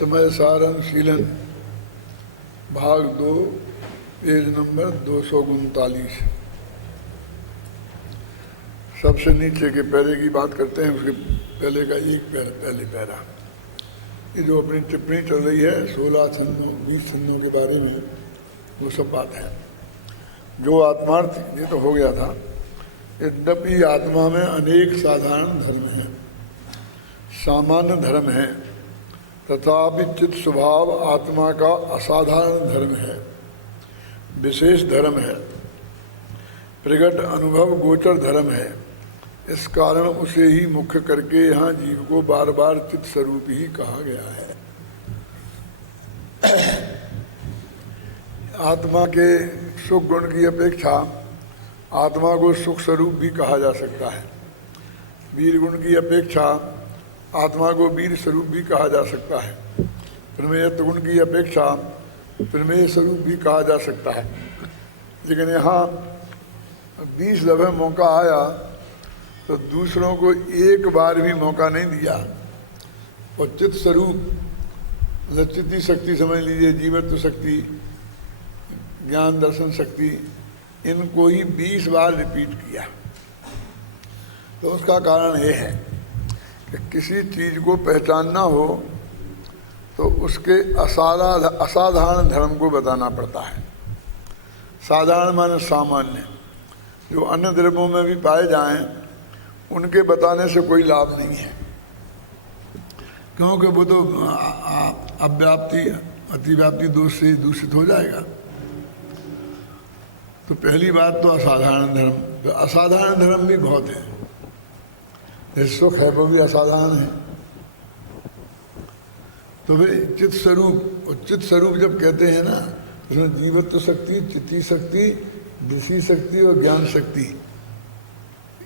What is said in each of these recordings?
समय सारन शीलन भाग 2 page number 239। सबसे नीचे के पैरे की बात करते हैं, उसके पहले का एक पहले पैरा। ये जो अपनी टिप्पणी चल रही है 16 छंदों 20 छंदों के बारे में, वो सब बात है। जो आत्मार्थ ये तो हो गया था। यद्यपि आत्मा में अनेक साधारण धर्म हैं, सामान्य धर्म है, तथापि चित्त स्वभाव आत्मा का असाधारण धर्म है, विशेष धर्म है, प्रगट अनुभव गोचर धर्म है। इस कारण उसे ही मुख्य करके यहाँ जीव को बार बार चित्त स्वरूप ही कहा गया है। आत्मा के सुख गुण की अपेक्षा आत्मा को सुख स्वरूप भी कहा जा सकता है। वीर गुण की अपेक्षा आत्मा को वीर स्वरूप भी कहा जा सकता है। प्रमेयत्व गुण की अपेक्षा प्रमेय स्वरूप भी कहा जा सकता है। लेकिन यहाँ 20 दफे मौका आया तो दूसरों को एक बार भी मौका नहीं दिया। और चित्त स्वरूप लचित शक्ति समझ लीजिए, जीवत्व शक्ति, ज्ञान दर्शन शक्ति, इनको ही 20 बार रिपीट किया। तो उसका कारण ये है कि किसी चीज़ को पहचानना हो तो उसके असाधारण धर्म को बताना पड़ता है। साधारण माने सामान्य, जो अन्य द्रव्यों में भी पाए जाएं, उनके बताने से कोई लाभ नहीं है, क्योंकि वो तो अव्याप्ति अतिव्याप्ति दोष से दूषित हो जाएगा। तो पहली बात तो असाधारण धर्म। तो असाधारण धर्म भी बहुत है। जैसे सुख है वो भी असाधारण है। तो भाई चित्त स्वरूप, और चित्त स्वरूप जब कहते हैं ना, उसमें जीवत्व शक्ति, चित्ती शक्ति, दृष्टि शक्ति और ज्ञान शक्ति,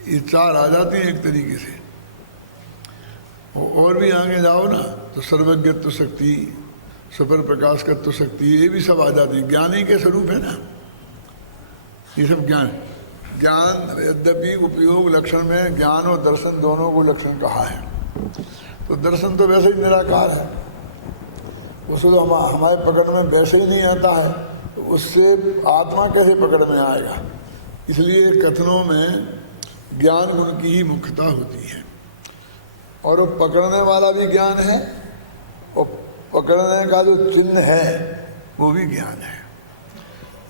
ये 4 आ जाती हैं एक तरीके से। और भी आगे जाओ ना तो सर्वज्ञत्व शक्ति, सुपर प्रकाशकत्व शक्ति, ये भी सब आ जाती है। ज्ञानी के स्वरूप है ना ये सब। ज्ञान यद्यपि उपयोग लक्षण में ज्ञान और दर्शन दोनों को लक्षण कहा है। तो दर्शन तो वैसे ही निराकार है, उसको तो हमारे पकड़ में वैसे ही नहीं आता है, तो उससे आत्मा कैसे पकड़ में आएगा। इसलिए कथनों में ज्ञान गुण की ही मुख्यता होती है। और वो पकड़ने वाला भी ज्ञान है, और पकड़ने का जो चिन्ह है वो भी ज्ञान है।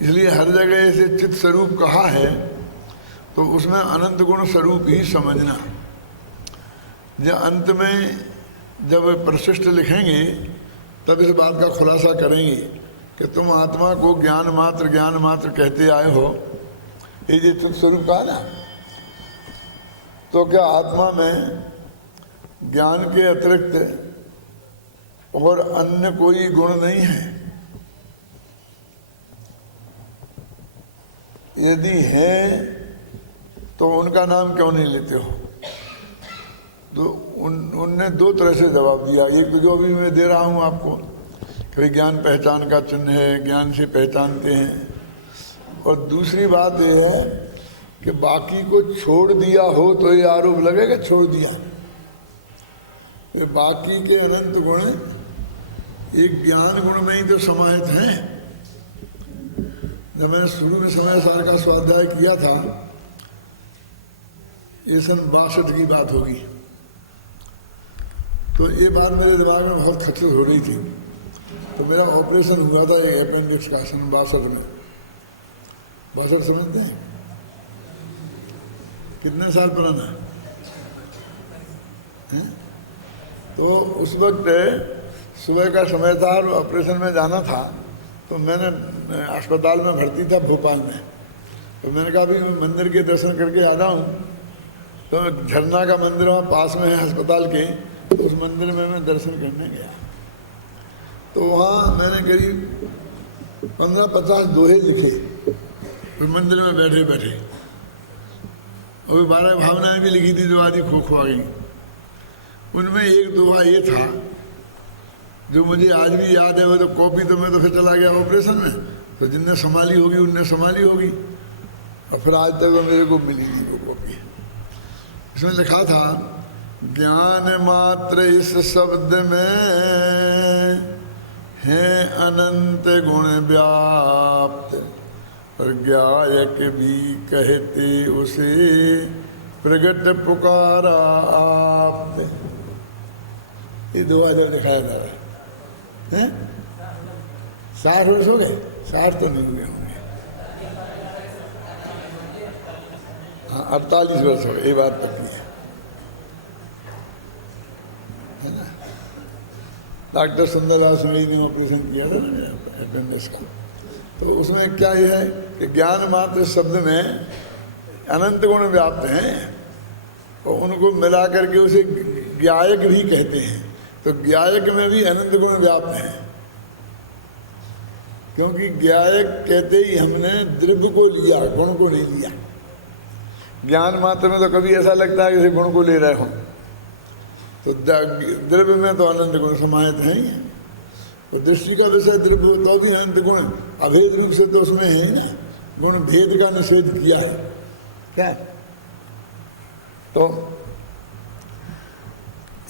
इसलिए हर जगह इसे चित्त स्वरूप कहा है, तो उसमें अनंत गुण स्वरूप ही समझना। जब अंत में जब प्रशिष्ट लिखेंगे तब इस बात का खुलासा करेंगे कि तुम आत्मा को ज्ञान मात्र कहते आए हो, ये जो चित्त स्वरूप कहा ना, तो क्या आत्मा में ज्ञान के अतिरिक्त और अन्य कोई गुण नहीं है? यदि है तो उनका नाम क्यों नहीं लेते हो? तो उनने 2 तरह से जवाब दिया। एक तो जो अभी मैं दे रहा हूँ आपको, कि ज्ञान पहचान का चिन्ह है, ज्ञान से पहचानते हैं। और दूसरी बात यह है कि बाकी को छोड़ दिया हो तो ये आरोप लगेगा छोड़ दिया। बाकी के अनंत गुण एक ज्ञान गुण में ही तो समाहित हैं। जब मैंने शुरू में समय सार का स्वाध्याय किया था, ये सन 62 की बात होगी, तो ये बात मेरे दिमाग में बहुत खचत हो रही थी। तो मेरा ऑपरेशन हुआ था एक अपेंडिक्स का सन 62 में। 62 समझते हैं कितने साल पुराना है? तो उस वक्त सुबह का समय था और ऑपरेशन में जाना था। तो मैंने अस्पताल में भर्ती था भोपाल में। तो मैंने कहा अभी मंदिर के दर्शन करके आ रहा हूँ। तो झरना का मंदिर वहाँ पास में है अस्पताल के, तो उस मंदिर में मैं दर्शन करने गया। तो वहाँ मैंने करीब 15-50 दोहे लिखे उस मंदिर में बैठे बैठे। और 12 भावनाएं भी लिखी थी जो आदि खो आ गई। उनमें एक दोहा ये था जो मुझे आज भी याद है। वो तो कॉपी तो मैं तो फिर चला गया ऑपरेशन में, तो जिनने संभाली होगी उनने संभाली होगी, और फिर आज तक वो मेरे को मिली नहीं वो कॉपी। इसमें लिखा था ज्ञान मात्र इस शब्द में है अनंत गुण व्याप्त, और गायक भी कहते उसे प्रगट पुकारा आप। ये 2000 दिखाया जा रहा है। 60 वर्ष हो गए? 60 तो नहीं हुए होंगे। हाँ, 48 वर्ष हो गए, ये बात पक्की है ना। डॉक्टर सुंदरलाल सुमेरी ने ऑपरेशन किया था ना अपेंडिक्स का, तो उसमें क्या ये है कि ज्ञान मात्र शब्द में अनंत गुण व्याप्त हैं, और उनको मिला करके उसे ज्ञायक भी कहते हैं। तो ज्ञायक में भी अनंत गुण व्याप्त हैं, क्योंकि ज्ञायक कहते ही हमने द्रव्य को लिया, गुण को नहीं लिया। ज्ञान मात्र में तो कभी ऐसा लगता है कि गुण को ले रहे हो, तो द्रव्य में तो अनंत गुण समाहित हैं ही। तो दृष्टि का विषय द्रव्य हो तो भी अनंत गुण अभेद रूप से तो उसमें है ही ना। गुण भेद का निषेध किया है क्या। तो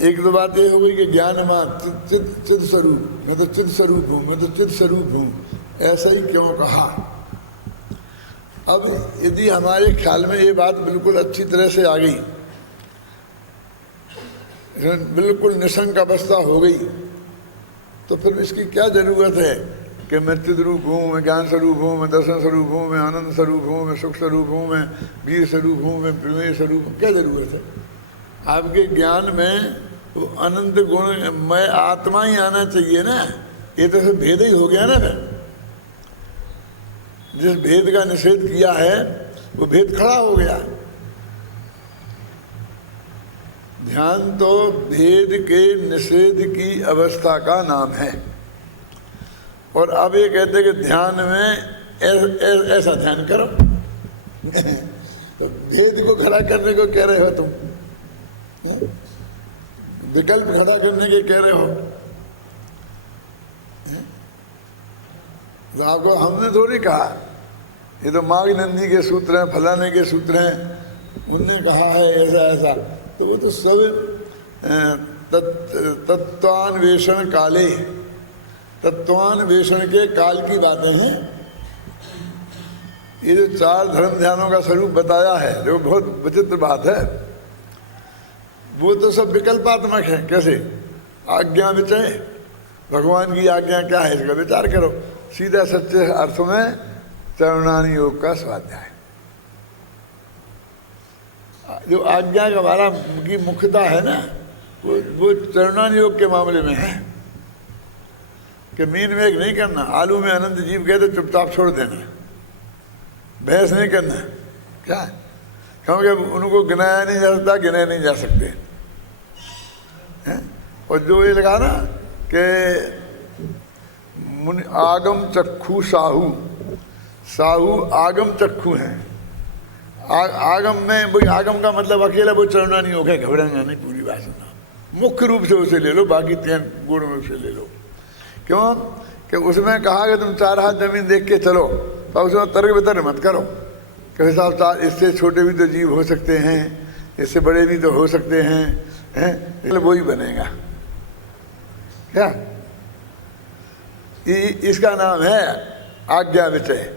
एक तो बात ये हो गई कि ज्ञान मात्र चिद स्वरूप, मैं तो चिद स्वरूप हूँ, मैं तो चिद स्वरूप हूँ, ऐसा ही क्यों कहा। अब यदि हमारे ख्याल में ये बात बिल्कुल अच्छी तरह से आ गई, बिल्कुल निशंक अवस्था हो गई, तो फिर इसकी क्या जरूरत है कि मैं चिद रूप हूँ, मैं ज्ञान स्वरूप हूँ, मैं दर्शन स्वरूप हूँ, मैं आनंद स्वरूप हूँ, मैं सुख स्वरूप हूँ, मैं वीर स्वरूप हूँ, मैं प्रमेय स्वरूप हूँ। क्या जरूरत है? आपके ज्ञान में वो अनंत गुण, मैं आत्मा ही आना चाहिए ना। ये तो फिर भेद ही हो गया ना। फिर जिस भेद का निषेध किया है वो भेद खड़ा हो गया। ध्यान तो भेद के निषेध की अवस्था का नाम है। और अब ये कहते कि ध्यान में ऐसा ध्यान करो। तो भेद को खड़ा करने को कह रहे हो तुम, विकल्प खड़ा करने के कह रहे हो। तो आपको हमने थोड़ी कहा, ये तो माघनंदी के सूत्र हैं, फलाने के सूत्र हैं, उनने कहा है ऐसा ऐसा। तो वो तो सब तत्वान्वेषण काले, तत्वान्वेषण के काल की बातें हैं। ये जो 4 धर्म ध्यानों का स्वरूप बताया है, जो बहुत विचित्र बात है, वो तो सब विकल्पात्मक है। कैसे? आज्ञा विचय, भगवान की आज्ञा क्या है इसका विचार करो। सीधा सच्चे अर्थ में चरणानी योग का स्वाध्याय, जो आज्ञा का हमारा की मुख्यता है ना, वो चरणानी योग के मामले में है कि मीन वेग नहीं करना। आलू में अनंत जीव कहते चुपचाप छोड़ देना, बहस नहीं करना। क्या? क्योंकि उनको गिनाया नहीं जा सकता, गिनाए नहीं जा सकते हैं। और जो ये लगा ना कि आगम चक्षु साहू, साहू आगम चक्षु हैं। आगम में वही, आगम का मतलब अकेला वो चरणानी योग है, घबराना नहीं, पूरी बात सुना। मुख्य रूप से उसे ले लो, बाकी 3 गुण में उसे ले लो। क्यों कि उसमें कहा कि तुम 4 हाथ जमीन देख के चलो, तो उसमें तर्क वितर्क मत करो कि साहब इससे छोटे भी तो जीव हो सकते हैं, इससे बड़े भी तो हो सकते हैं, वही बनेगा क्या। इसका नाम है आज्ञा विचय।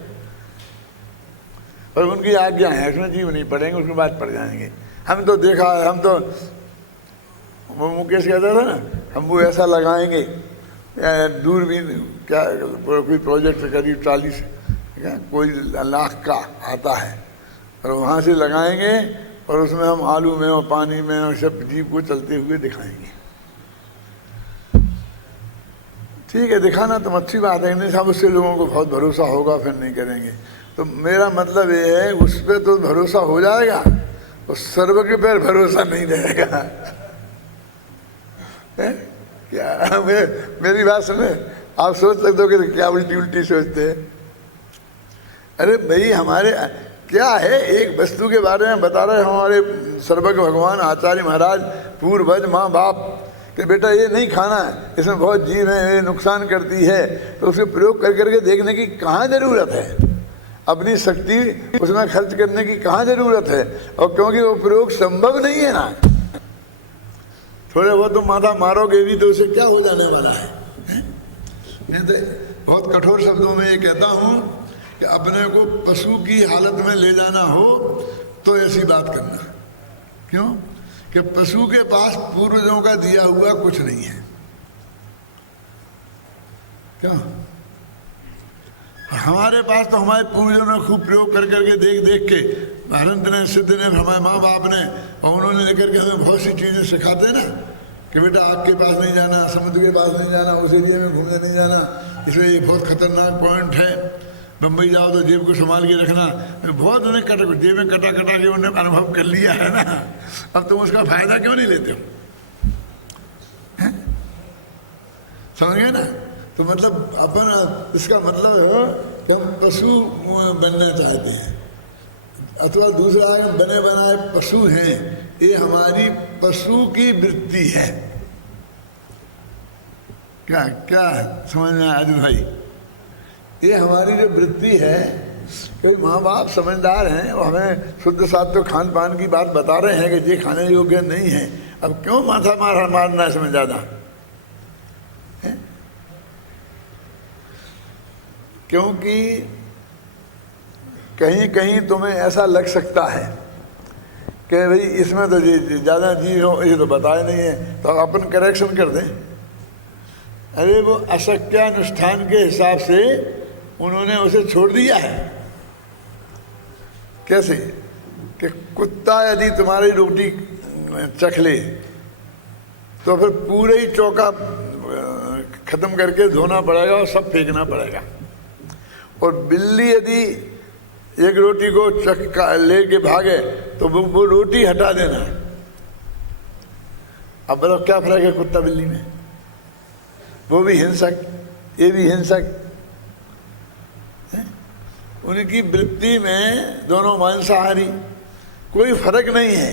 और उनकी आज्ञा है, उसमें जीव नहीं पड़ेंगे, उसके बाद पड़ जाएंगे। हम तो देखा है, हम तो वो मुकेश कहता था ना, हम वो ऐसा लगाएंगे दूरबीन, क्या कोई प्रोजेक्ट करीब 40 कोई लाख का आता है, और वहाँ से लगाएंगे और उसमें हम आलू में और पानी में और सब जीव को चलते हुए दिखाएंगे। ठीक है, दिखाना तो अच्छी बात है, नहीं साहब उससे लोगों को बहुत भरोसा होगा, फिर नहीं करेंगे। तो मेरा मतलब ये है, उस पर तो भरोसा हो जाएगा, उस सर्व के पर भरोसा नहीं रहेगा। क्या मेरी बात सुने, आप सोच सकते हो कि क्या उल्टी उल्टी सोचते हैं। अरे भाई, हमारे क्या है, एक वस्तु के बारे में बता रहे हमारे सर्वज्ञ भगवान आचार्य महाराज, पूर्वज माँ बाप, कि बेटा ये नहीं खाना है, इसमें बहुत जीव है, ये नुकसान करती है। तो उसके प्रयोग कर करके देखने की कहाँ ज़रूरत है, अपनी शक्ति उसमें खर्च करने की कहाँ ज़रूरत है। और क्योंकि वो प्रयोग संभव नहीं है ना, थोड़े बहुत तुम माथा मारोगे भी तो उसे क्या हो जाने वाला है? मैं तो बहुत कठोर शब्दों में ये कहता हूँ कि अपने को पशु की हालत में ले जाना हो तो ऐसी बात करना। क्यों? कि पशु के पास पूर्वजों का दिया हुआ कुछ नहीं है। क्यों? हमारे पास तो हमारे पूर्वजों ने खूब प्रयोग कर करके देख देख के, महंत ने, सिद्ध ने, हमारे माँ बाप ने, और उन्होंने लेकर के हमें बहुत सी चीज़ें सिखाते ना कि बेटा आग के पास नहीं जाना, समुद्र के पास नहीं जाना, उस एरिया में घूमने नहीं जाना, इसलिए ये बहुत खतरनाक पॉइंट है। बम्बई जाओ तो जेब को संभाल के रखना। बहुत उन्हें जेब में कटा कटा के उन्होंने अनुभव कर लिया है ना, अब तुम उसका फायदा क्यों नहीं लेते हो? समझ गए ना? तो मतलब अपन, इसका मतलब है कि हम पशु बनना चाहते हैं, अथवा दूसरा हम बने बनाए पशु हैं। ये हमारी पशु की वृत्ति है। क्या क्या समझ में आया भाई? ये हमारी जो वृत्ति है, कई माँ बाप समझदार हैं और हमें शुद्ध सात्विक खान पान की बात बता रहे हैं कि ये खाने योग्य नहीं है। अब क्यों माथा मारना है इसमें ज़्यादा? क्योंकि कहीं कहीं तुम्हें ऐसा लग सकता है कि भाई इसमें तो ज़्यादा चीज़ हो, ये तो बताया नहीं है, तो अपन करेक्शन कर दें। अरे वो अशक्यानुष्ठान के हिसाब से उन्होंने उसे छोड़ दिया है। कैसे? कि कुत्ता यदि तुम्हारी रोटी चख ले तो फिर पूरे ही चौका खत्म करके धोना पड़ेगा और सब फेंकना पड़ेगा। और बिल्ली यदि एक रोटी को ले के भागे तो वो रोटी हटा देना। अब बताओ क्या फर्क है कुत्ता बिल्ली में? वो भी हिंसक, ये भी हिंसक। उनकी वृत्ति में दोनों मांसाहारी, कोई फर्क नहीं है।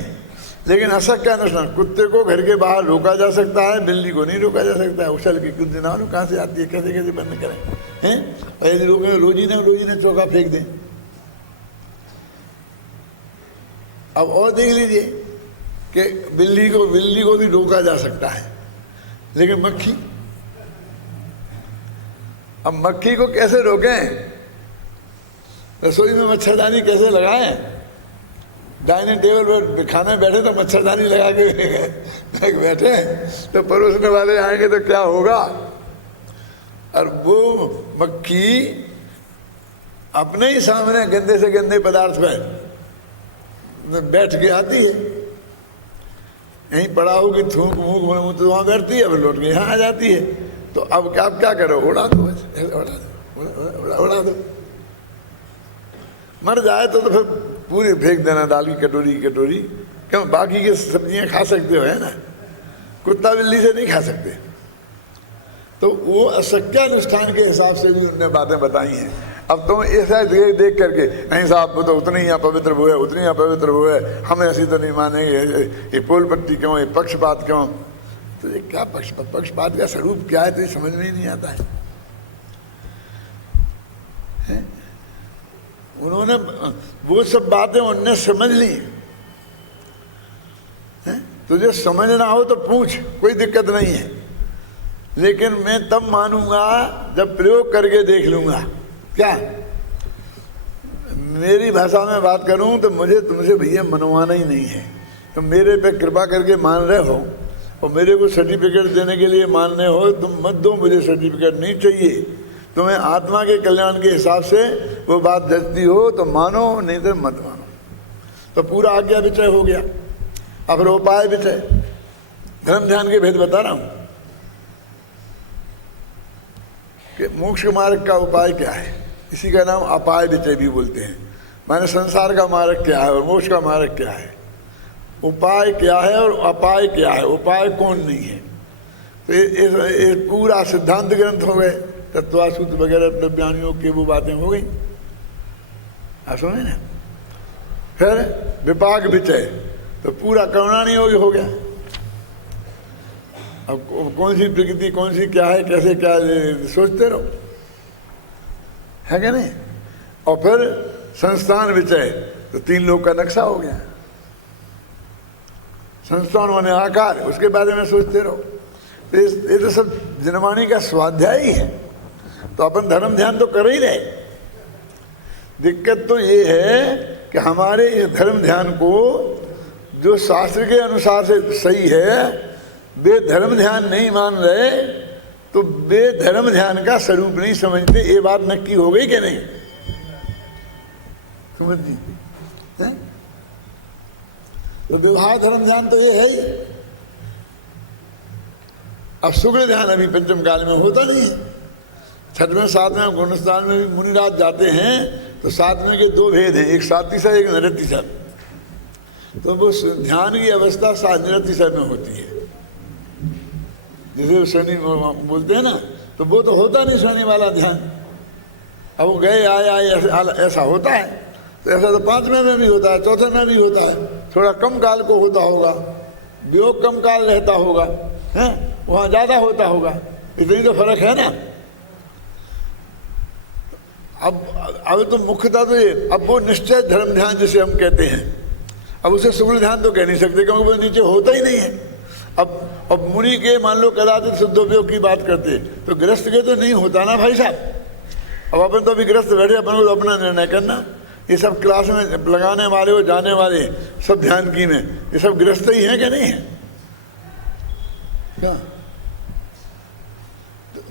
लेकिन अशक्य अनुष्ठान, कुत्ते को घर के बाहर रोका जा सकता है, बिल्ली को नहीं रोका जा सकता है। उछल के कुछ दिन आओ कहाँ से आती है, कैसे कैसे बंद करें हैं? और यदि रोके रोजी ने चौका फेंक दें। अब और देख लीजिए कि बिल्ली को भी रोका जा सकता है, लेकिन मक्खी, अब मक्खी को कैसे रोकें? रसोई में मच्छरदानी कैसे लगाएं? डाइनिंग टेबल पर खाने बैठे तो मच्छरदानी लगा के बैठे तो परोसने वाले आएंगे तो क्या होगा? और वो मक्खी अपने ही सामने गंदे से गंदे पदार्थ पर बैठ के आती है। यहीं पड़ा हो कि थूक मूक तो वहाँ बैठती है, अब लौट के यहाँ आ जाती है। तो अब क्या करो? उड़ा दो, उड़ा दो। मर जाए तो फिर पूरी फेंक देना, दाल की कटोरी। क्यों? बाकी की सब्जियां खा सकते हो, है ना? कुत्ता बिल्ली से नहीं खा सकते। तो वो अशक्यानुष्ठान के हिसाब से भी उन्होंने बातें बताई हैं। अब तुम ऐसा देख करके नहीं साहब वो तो उतने ही अपवित्र हुए, उतने ही अपवित्र हुए, हमें ऐसी तो नहीं मानेंगे, ये पोल पट्टी क्यों, ये पक्षपात क्यों? तो ये क्या पक्षपात का स्वरूप क्या है तो ये समझ में ही नहीं आता है। उन्होंने वो सब बातें उनने समझ ली। तुझे समझना हो तो पूछ, कोई दिक्कत नहीं है, लेकिन मैं तब मानूंगा जब प्रयोग करके देख लूंगा। क्या मेरी भाषा में बात करूं तो मुझे तुमसे भैया मनवाना ही नहीं है। तो मेरे पे कृपा करके मान रहे हो और मेरे को सर्टिफिकेट देने के लिए मानने हो, तुम मत दो, मुझे सर्टिफिकेट नहीं चाहिए। तुम्हें आत्मा के कल्याण के हिसाब से वो बात जचती हो तो मानो, नहीं तो मत मानो। तो पूरा आज्ञा विचय हो गया। अब उपाय विचय, धर्म ध्यान के भेद बता रहा हूं कि मोक्ष मार्ग का उपाय क्या है। इसी का नाम अपाय विचय भी बोलते हैं। माने संसार का मार्ग क्या है और मोक्ष का मार्ग क्या है, उपाय क्या है और अपाय क्या है, उपाय कौन नहीं है। तो ये पूरा सिद्धांत ग्रंथ हो गए, तत्वासूत्र वगैरह ज्ञानियों की वो बातें हो गई। आप समझे ना? फिर विपाक विचय, तो पूरा करुणानी हो गया। अब कौन सी प्रकृति कौन सी क्या है, कैसे क्या सोचते रहो, है क्या नहीं? और फिर संस्थान विचय, तो 3 लोग का नक्शा हो गया। संस्थान माने आकार, उसके बारे में सोचते रहो। तो ये तो सब जनवाणी का स्वाध्याय ही है। तो अपन धर्म ध्यान तो कर ही रहे। दिक्कत तो ये है कि हमारे इस धर्म ध्यान को जो शास्त्र के अनुसार से सही है, वे धर्म ध्यान नहीं मान रहे, तो वे धर्म ध्यान का स्वरूप नहीं समझते। ये बात नक्की हो गई कि नहीं? समझ ली? तो व्यवहार धर्म ध्यान तो ये है ही। अब शुक्ल ध्यान अभी पंचम काल में होता नहीं है। छठवें सातवें गुणस्थान में भी मुनिराज जाते हैं तो सातवें के दो भेद हैं, एक सातिशा एक निरतिशा। तो वो ध्यान की अवस्था निरतिशा में होती है, जैसे शनि बोलते हैं ना, तो वो तो होता नहीं शनि वाला ध्यान। अब वो गए आए ऐसा होता है। तो ऐसा तो पांचवें में भी होता है, चौथे में भी होता है। थोड़ा कम काल को होता होगा, वियोग कम काल रहता होगा, है वहाँ ज़्यादा होता होगा। इतनी तो फर्क है ना। अब तो मुख्यतः तो ये, अब वो निश्चय धर्म ध्यान जिसे हम कहते हैं, अब उसे शुक्ल ध्यान तो कह नहीं सकते क्योंकि वो नीचे होता ही नहीं है। अब मुनि के मान लो कदाचित शुद्धोपयोग की बात करते तो गृहस्थ के तो नहीं होता ना भाई साहब। अब अपन तो अभी गृहस्थ बैठे, अपन को अपना निर्णय करना। ये सब क्लास में लगाने वाले हो, जाने वाले सब ध्यान की में, ये सब गृहस्थ ही हैं कि नहीं है? क्या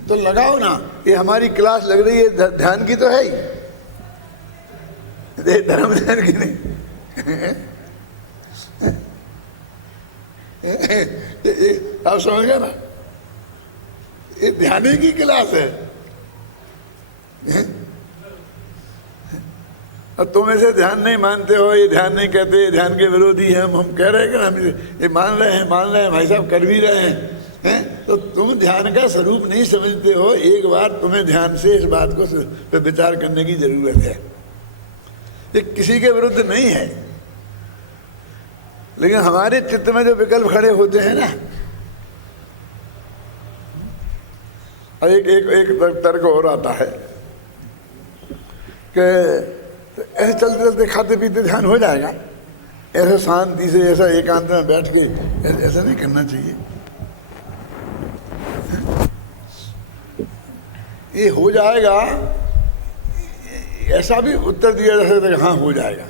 तो लगाओ ना, ये हमारी क्लास लग रही है ध्यान की तो है ही, धर्म ध्यान की नहीं। आप समझ गए ना, ये ध्यान की क्लास है। और तुम ऐसे ध्यान नहीं मानते हो, ये ध्यान नहीं कहते, ये ध्यान के विरोधी हैं। हम कह रहे हैं कि हम ये मान रहे हैं भाई साहब, कर भी रहे हैं। तो तुम ध्यान का स्वरूप नहीं समझते हो। एक बार तुम्हें ध्यान से इस बात को विचार करने की जरूरत है। ये किसी के विरुद्ध नहीं है, लेकिन हमारे चित्त में जो विकल्प खड़े होते हैं ना, और एक तर्क और आता है कि ऐसे चलते चलते खाते पीते ध्यान हो जाएगा, ऐसा शांति से, ऐसा एकांत में बैठ के ऐसा नहीं करना चाहिए। ये हो जाएगा, ऐसा भी उत्तर दिया जा सकता है, हाँ हो जाएगा,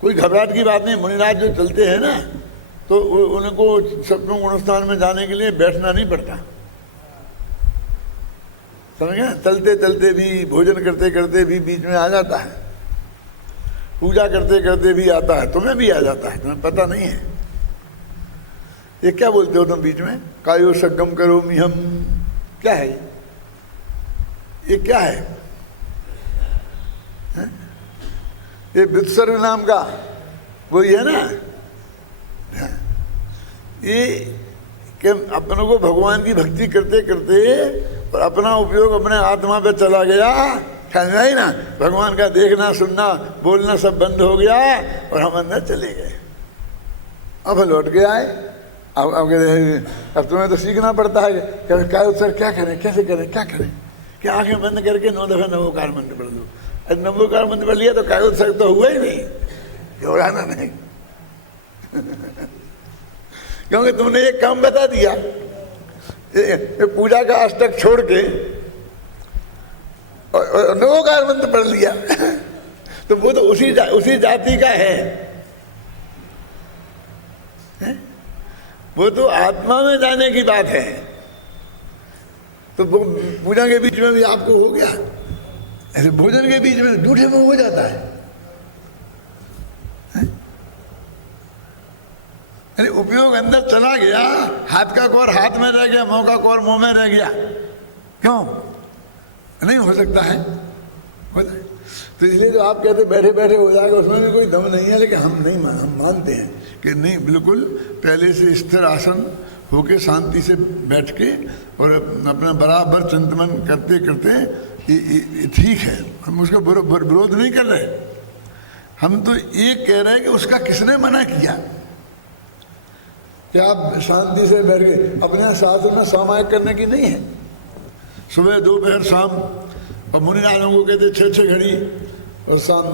कोई घबराहट की बात नहीं। मुनिराज जो चलते हैं ना, तो उनको सप्तम गुणस्थान में जाने के लिए बैठना नहीं पड़ता, समझ गए? चलते चलते भी, भोजन करते करते भी बीच में आ जाता है, पूजा करते करते भी आता है, तुम्हें भी आ जाता है, तुम्हें पता नहीं है। ये क्या बोलते हो तुम बीच में? कायो सगम करो हम, क्या है ये? क्या है? ये वित्सर्ग नाम का वही है ना। ये कि अपनों को भगवान की भक्ति करते करते और अपना उपयोग अपने आत्मा पे चला गया, समझा ही ना? भगवान का देखना, सुनना, बोलना सब बंद हो गया और हम अंदर चले गए। अब लौट के आए। अब तुम्हें तो सीखना पड़ता है क्या उत्सर, क्या करें, कैसे करें, क्या करें? कि आंखें बंद करके 9 दफे नमोकार मंत्र पढ़ दो। नमोकार मंत्र पढ़ लिया तो काय उत्सर तो हुआ ही नहीं, घबराना नहीं। क्योंकि तुमने एक काम बता दिया, पूजा का अष्टक छोड़ के और नमोकार मंत्र पढ़ लिया। तो वो तो उसी जाति का है, वो तो आत्मा में जाने की बात है। तो पूजा के बीच में भी आपको हो गया, ऐसे भोजन के बीच में जूठे में हो जाता है। अरे उपयोग अंदर चला गया, हाथ का कौर हाथ में रह गया, मुंह का कौर मुंह में रह गया। क्यों नहीं हो सकता है? तो इसलिए तो आप कहते बैठे बैठे हो जाएगा, उसमें भी कोई दम नहीं है। लेकिन हम नहीं हम मानते हैं कि नहीं, बिल्कुल पहले से स्थिर आसन होके शांति से बैठ के और अपना बराबर चिंतन करते करते ये ठीक है। हम उसका विरोध नहीं कर रहे, हम तो ये कह रहे हैं कि उसका किसने मना किया कि आप शांति से बैठ के? अपने शास्त्र में सामायिक करने की नहीं है। सुबह दोपहर शाम, और मुनिराजों को कहते 6-6 घड़ी, और शाम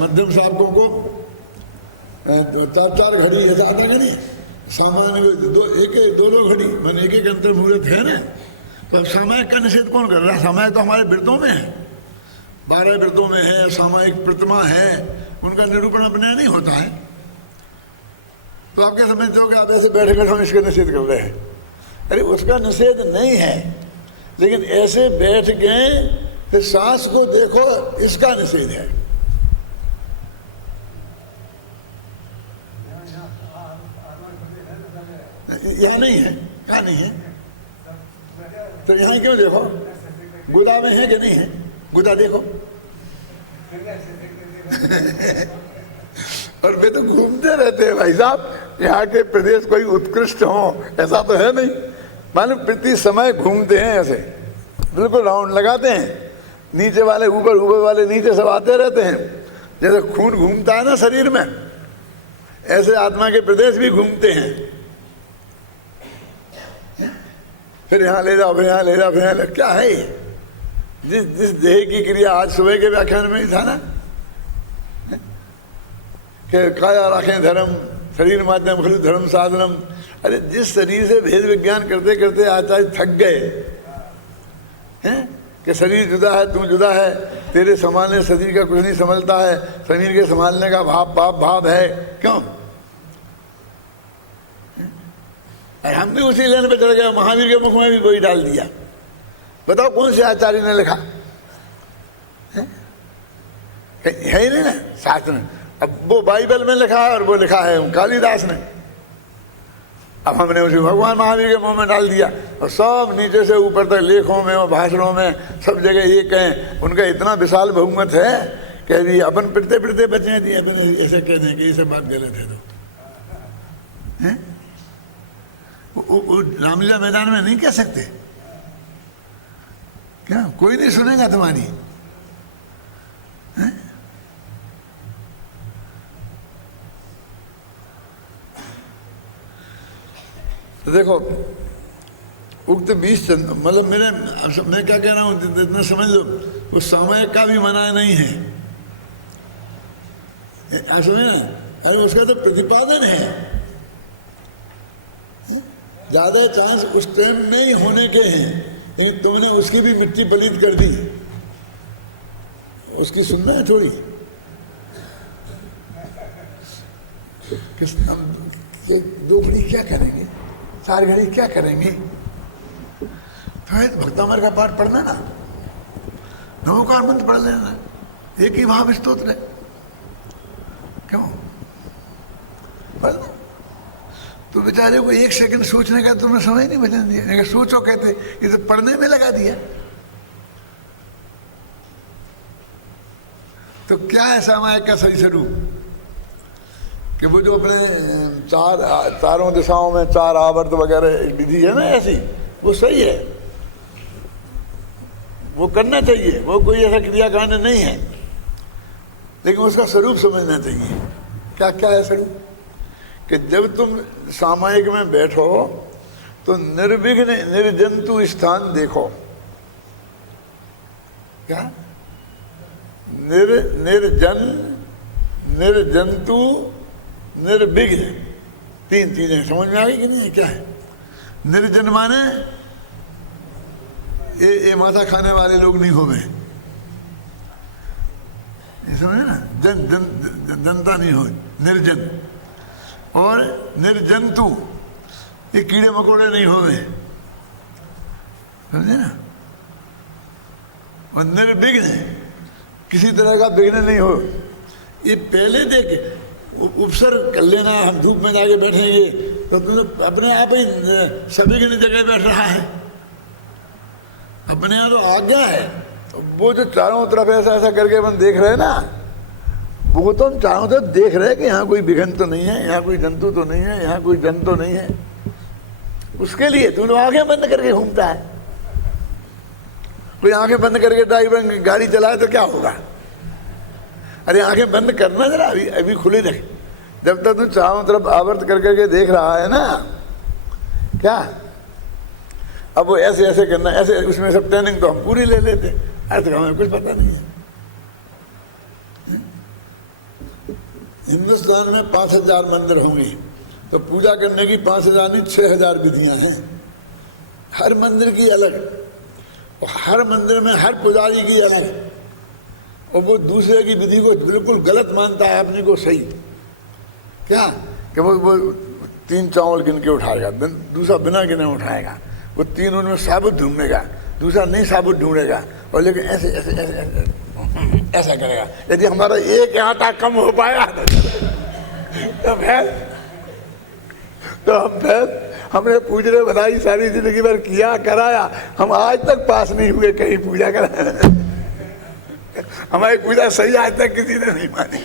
मध्यम साधकों को चार चार घड़ी ऐसा आता कि नहीं, सामान्य दो दो घड़ी मैंने एक अंतर मुहूर्त है ना। तो अब सामायिक का निषेध कौन कर रहा है? सामायिक तो हमारे वृत्तों में है, 12 वृत्तों में है, सामायिक प्रतिमा है, उनका निरूपण अपने नहीं होता है। तो आप क्या समझते हो कि आप ऐसे बैठ कर हम इसका निषेध कर रहे हैं? अरे उसका निषेध नहीं है, लेकिन ऐसे बैठ गए कि सांस को देखो, इसका निषेध है। यहाँ नहीं है, कहाँ नहीं है? तो यहाँ क्यों देखो? गुदा में है कि नहीं है? गुदा देखो। और वे तो घूमते रहते हैं भाई साहब, यहाँ के प्रदेश कोई उत्कृष्ट हो ऐसा तो है नहीं। मालूम प्रति समय घूमते हैं ऐसे, बिल्कुल राउंड लगाते हैं, नीचे वाले ऊपर, ऊपर वाले नीचे, सब आते रहते हैं। जैसे खून घूमता है ना शरीर में, ऐसे आत्मा के प्रदेश भी घूमते हैं। फिर यहाँ ले जाओ, फिर यहाँ ले जाओ, फिर यहाँ ले, क्या है ये? जिस देह की क्रिया आज सुबह के व्याख्यान में ही था ना कि काया राखें धर्म, शरीर माध्यम खलु धर्म साधनम। अरे जिस शरीर से भेद विज्ञान करते करते आचार्य थक गए हैं कि शरीर जुदा है, तू जुदा है, तेरे संभालने शरीर का कुछ नहीं संभलता है, शरीर के संभालने का भाव है। क्यों? हम भी उसी लेन पे चढ़ गए, महावीर के मुख में भी वही डाल दिया। बताओ कौन से आचार्य ने लिखा है ही नहीं ना शास्त्र में। अब वो बाइबल में लिखा है और वो लिखा है कालिदास ने। अब हमने उसे भगवान महावीर के मुंह में डाल दिया, और सब नीचे से ऊपर तक लेखों में और भाषणों में सब जगह ये कहें, उनका इतना विशाल बहुमत है कह दी अपन पिटते पिटते बचे दिए, ऐसे कह दें कि ये सब बात गलत है। तो रामलीला मैदान में नहीं कह सकते क्या? कोई नहीं सुनेगा तुम्हारी। तो देखो उक्त 20 मतलब मैं क्या कह रहा हूँ इतना समझ लो, वो सामयिक का भी मना नहीं है, समझे ना? अरे उसका तो प्रतिपादन है, ज्यादा चांस उस टाइम में ही होने के हैं, लेकिन तुमने उसकी भी मिट्टी पलीत कर दी। उसकी सुनना है थोड़ी, दो घड़ी क्या करेंगे, 4 घड़ी क्या करेंगे? तो भक्तामर का पाठ पढ़ना ना, नवोकार मंत्र पढ़ लेना, एक ही भाव स्तोत्र है, क्यों पढ़ना? तो बेचारे को 1 सेकंड सोचने का तुमने समय नहीं बचने दिया। अगर सोचो कहते ये तो पढ़ने में लगा दिया। तो क्या है सामायिक का सही स्वरूप? कि वो जो अपने चारों दिशाओं में 4 आवर्त वगैरह विधि है ना ऐसी, वो सही है, वो करना चाहिए, वो कोई ऐसा क्रियाकांड नहीं है, लेकिन उसका स्वरूप समझना चाहिए। क्या क्या है स्वरूप? कि जब तुम सामायिक में बैठो तो निर्विघ्न निर्जंतु स्थान देखो। क्या? निर्जन, निर्जंतु, निर्विघ्न, 3 चीजें समझ में आ गई कि नहीं? क्या है निर्जन? माने ये माथा खाने वाले लोग नहीं हो गए, समझे ना? जनता नहीं हो, निर्जन। और निर्जंतु, ये कीड़े मकोड़े नहीं हो गए, समझे ना? और निर्विघ्न, किसी तरह का विघ्न नहीं हो। ये पहले देख उपसर्ग कर लेना, हम धूप में जाके बैठेंगे तो तुमने अपने आप ही सविघ्न जगह बैठ रहा है, अपने यहाँ तो आज्ञा है। वो जो चारों तरफ ऐसा ऐसा करके अपन देख रहे हैं ना, वो तो हम चारों तरफ देख रहे हैं कि यहाँ कोई विघ्न तो नहीं है, यहाँ कोई जंतु तो नहीं है, यहाँ कोई जन तो नहीं है। उसके लिए तू लोग आंखें बंद करके घूमता है। कोई आंखें बंद करके ड्राइवर गाड़ी चलाए तो क्या होगा? अरे आंखें बंद करना जरा, अभी खुली रख। जब तक तू चारों तरफ आवर्त कर करके देख रहा है ना, क्या अब वो ऐसे ऐसे करना, ऐसे उसमें सब ट्रेनिंग तो हम पूरी ले लेते, अर्थ का हमें कुछ पता नहीं है। हिंदुस्तान में 5000 मंदिर होंगे, तो पूजा करने की 5000 नहीं 6000 विधियां हैं, हर मंदिर की अलग, और हर मंदिर में हर पुजारी की अलग, और वो दूसरे की विधि को बिल्कुल गलत मानता है, अपने को सही। क्या कि वो 3 चावल गिन के उठाएगा, दूसरा बिना गिने उठाएगा, वो 3 उनमें साबुत ढूंढेगा, दूसरा नहीं साबुत ढूंढेगा, और लेकिन ऐसे ऐसे ऐसे ऐसे ऐसा करेगा। यदि हमारा एक आटा कम हो पाया तो हमने पूजने बनाई सारी जिंदगी भर किया कराया, हम आज तक पास नहीं हुए कहीं पूजा करा। हमारी पूजा सही आज तक किसी ने नहीं मानी।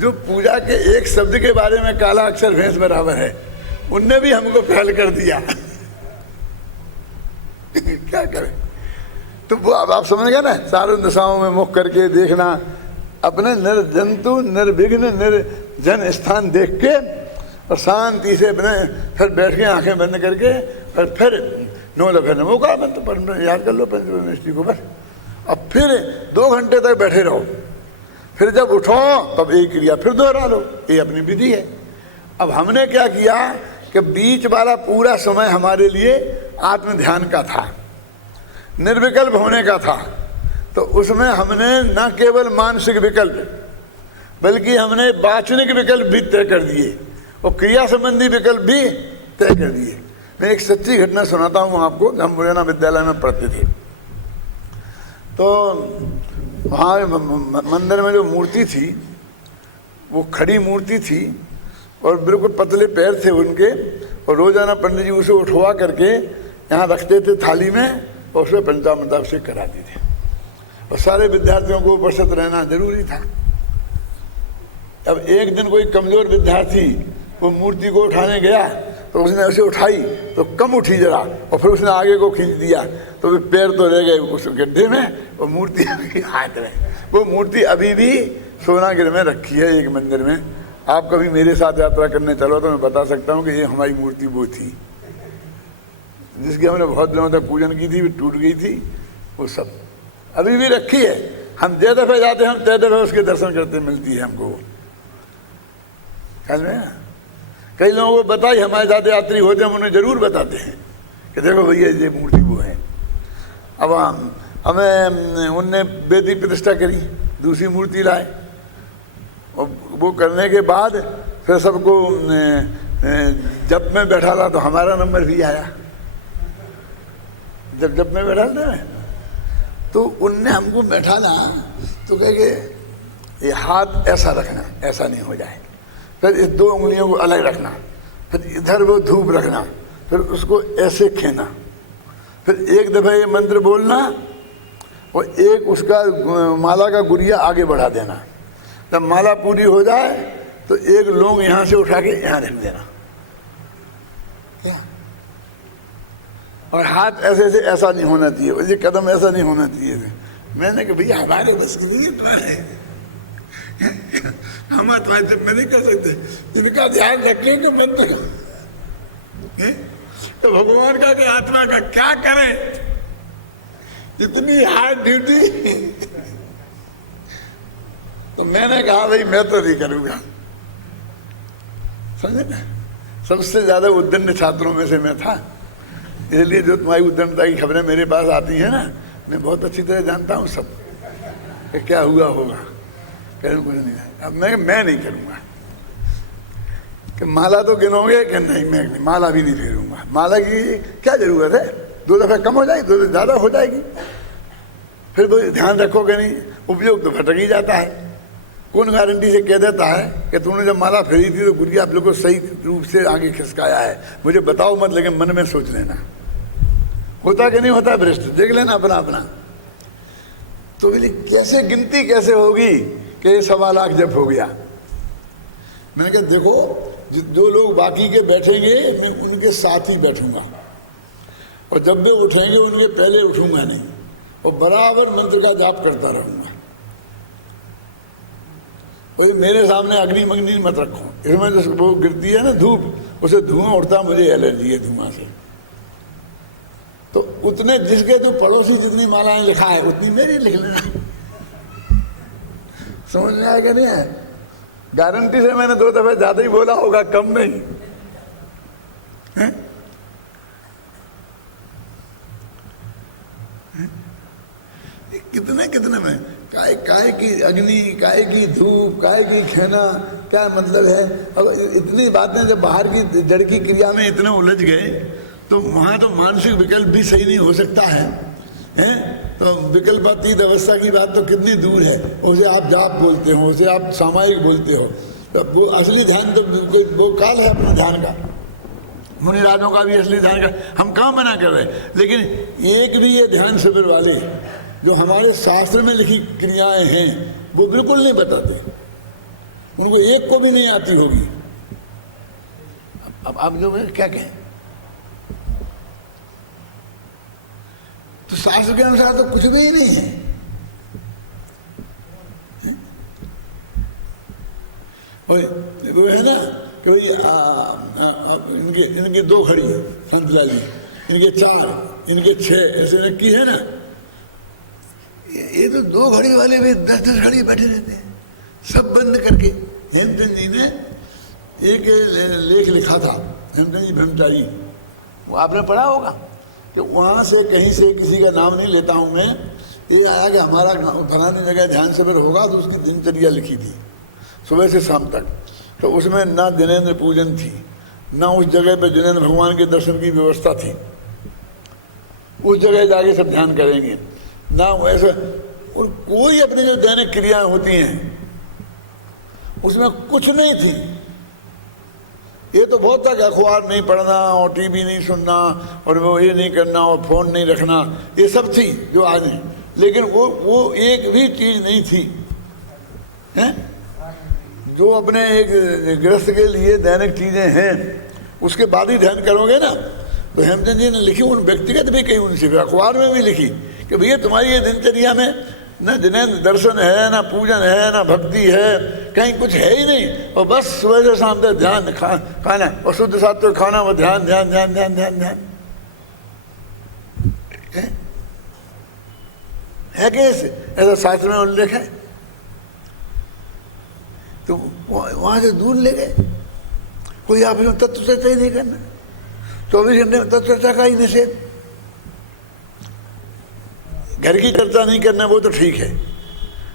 जो पूजा के एक शब्द के बारे में काला अक्षर भैंस बराबर है, उनने भी हमको फेल कर दिया। क्या करें? तो वो अब आप समझ गए ना, चारों दिशाओं में मुख करके देखना, अपने निर्जंतु निर्विघ्न निर्जन स्थान देख के और शांति से अपने फिर बैठ के आंखें बंद करके और फिर 9 लफे वो कहा मैं तो याद कर लो पंचमृष्टि को बस। अब फिर 2 घंटे तक बैठे रहो, फिर जब उठो तब एक क्रिया फिर दोहरा लो, ये अपनी विधि है। अब हमने क्या किया कि बीच वाला पूरा समय हमारे लिए आत्म ध्यान का था, निर्विकल्प होने का था, तो उसमें हमने न केवल मानसिक विकल्प बल्कि हमने वाचनिक विकल्प भी तय कर दिए और क्रिया संबंधी विकल्प भी तय कर दिए। मैं एक सच्ची घटना सुनाता हूँ आपको। हम मुरैना विद्यालय में पढ़ते थे, तो वहाँ मंदिर में जो मूर्ति थी वो खड़ी मूर्ति थी और बिल्कुल पतले पैर थे उनके, और रोजाना पंडित जी उसे उठवा करके यहाँ रखते थे थाली में और उसमें पंचामृताभिषेक कराते थे, और सारे विद्यार्थियों को उपस्थित रहना जरूरी था। अब एक दिन कोई कमजोर विद्यार्थी वो मूर्ति को उठाने गया तो उसने उसे उठाई तो कम उठी जरा, और फिर उसने आगे को खींच दिया तो पैर तो रह गए उस गड्ढे में और मूर्ति हाथ में। वो मूर्ति अभी भी सोनागिर में रखी है एक मंदिर में। आप कभी मेरे साथ यात्रा करने चलो तो मैं बता सकता हूँ कि ये हमारी मूर्ति वो थी जिसकी हमने बहुत दिनों तक पूजन की थी, टूट गई थी, वो सब अभी भी रखी है। हम जय दफे जाते हैं, हम तय दफे उसके दर्शन करते मिलती है हमको। ख्याल में कई लोगों को बताई, हमारे साथ यात्री होते हैं, हम उन्हें जरूर बताते हैं कि देखो भैया ये मूर्ति वो है। अब हमें उनने वेदी प्रतिष्ठा करी, दूसरी मूर्ति लाए, और वो करने के बाद फिर सबको जब मैं बैठा था तो हमारा नंबर भी आया। जब मैं बैठा था तो उनने हमको बैठाना तो कहे ये हाथ ऐसा रखना, ऐसा नहीं हो जाए, फिर इस 2 उंगलियों को अलग रखना, फिर इधर वो धूप रखना, फिर उसको ऐसे खेना, फिर एक दफा ये मंत्र बोलना और एक उसका माला का गुरिया आगे बढ़ा देना। जब माला पूरी हो जाए तो एक लौंग यहाँ से उठा के यहाँ रख देना, और हाथ ऐसे ऐसे ऐसा नहीं होना चाहिए, ये कदम ऐसा नहीं होना चाहिए। मैंने कहा भैया हमारे बस हम तुम्हारे जब में नहीं कर सकते, इनका ध्यान रखें तो मंत्र तो भगवान का कि आत्मा का क्या करें, इतनी हार्ड ड्यूटी। तो मैंने कहा भाई मैं तो नहीं करूंगा, समझे ना। सबसे ज्यादा उद्दंड छात्रों में से मैं था, इसलिए जो तुम्हारी उद्दंडता की खबरें मेरे पास आती है ना, मैं बहुत अच्छी तरह जानता हूँ सब कि क्या हुआ होगा। कहने कुछ नहीं है। अब मैं नहीं करूँगा कि माला तो गिनोगे कि नहीं, मैं माला भी नहीं फेरूंगा। माला की क्या जरूरत है, 2 दफे कम हो जाएगी, 2 दफे ज़्यादा हो जाएगी, फिर वो ध्यान रखोगे नहीं, उपयोग तो भटक ही जाता है। कौन गारंटी से कह देता है कि तुमने जब माला फेरी थी तो गुड़िया आप लोग को सही रूप से आगे खिसकाया है, मुझे बताओ मत, लेकिन मन में सोच लेना होता कि नहीं होता, भ्रष्ट देख लेना अपना अपना। तो बोले कैसे गिनती कैसे होगी कि 1.25 लाख जब हो गया। मैंने कहा देखो जो लोग बाकी के बैठेंगे मैं उनके साथ ही बैठूंगा, और जब वे उठेंगे उनके पहले उठूंगा नहीं, और बराबर मंत्र का जाप करता रहूंगा। और मेरे सामने अग्नि मग्नि मत रखो, इसमें जो वो गिरती है ना धूप, उसे धुआं उड़ता, मुझे एलर्जी है धुआं से। तो उतने जिसके तो पड़ोसी जितनी मालाएं लिखा है उतनी मेरी लिख लेना। समझ में आएगा नहीं है? गारंटी से मैंने 2 दफे ज्यादा ही बोला होगा, कम नहीं है? कितने कितने में काय की अग्नि, काय की धूप, काय की खेना, क्या मतलब है? अब इतनी बातें जब बाहर की जड़ की क्रिया में इतने उलझ गए तो वहाँ तो मानसिक विकल्प भी सही नहीं हो सकता है, हैं? तो विकल्पातीत अवस्था की बात तो कितनी दूर है। उसे आप जाप बोलते हो, उसे आप सामायिक बोलते हो, तो वो असली ध्यान तो वो काल है अपना ध्यान का। मुनि राजों का भी असली ध्यान का हम कहाँ मना कर रहे हैं, लेकिन एक भी ये ध्यान शिविर वाले जो हमारे शास्त्र में लिखी क्रियाएं हैं वो बिल्कुल नहीं बताते, उनको एक को भी नहीं आती होगी। अब आप जो क्या कहें, तो शास्त्र के अनुसार तो कुछ भी ही नहीं है। वो है ना कि भाई इनके 2 घड़ी संत लाली, इनके 4, इनके 6 ऐसे रखी है ना। ये तो 2 घड़ी वाले भी 10-10 घड़ी बैठे रहते हैं, सब बंद करके। हेमचंद जी ने एक लेख लिखा था, हेमचंद जी ब्रह्मचारी, वो आपने पढ़ा होगा। तो वहाँ से कहीं से किसी का नाम नहीं लेता हूँ मैं, ये आया कि हमारा फलानी जगह ध्यान शिविर होगा, तो उसकी दिनचर्या लिखी थी सुबह से शाम तक। तो उसमें ना जिनेंद्र पूजन थी, ना उस जगह पे जिनेंद्र भगवान के दर्शन की व्यवस्था थी, उस जगह जाके सब ध्यान करेंगे ना वैसे। और कोई अपनी जो दैनिक क्रियाएं होती हैं उसमें कुछ नहीं थी। ये तो बहुत था कि अखबार नहीं पढ़ना और टीवी नहीं सुनना और वो ये नहीं करना और फोन नहीं रखना, ये सब थी जो आज है, लेकिन वो एक भी चीज नहीं थी, हैं? जो अपने एक गृहस्थ के लिए दैनिक चीजें हैं उसके बाद ही ध्यान करोगे ना। तो हेमचंद जी ने लिखी, उन व्यक्तिगत भी कही उनसे, अखबार में भी लिखी कि भैया तुम्हारी ये दिनचर्या में न जिन्हें दर्शन है, ना पूजन है, ना भक्ति है, कहीं कुछ है ही नहीं, और बस सुबह से शाम तक ध्यान खाना और शुद्ध सात्विक खाना, वो ध्यान ध्यान ध्यान ध्यान ध्यान ध्यान है कैसे? ऐसा शास्त्र में उल्लेख है। तो वहां से दूर ले गए। कोई आपने तत्व चर्चा ही नहीं करना, 24 घंटे में तत्व चर्चा का ही निषेध। घर की चर्चा नहीं करना वो तो ठीक है,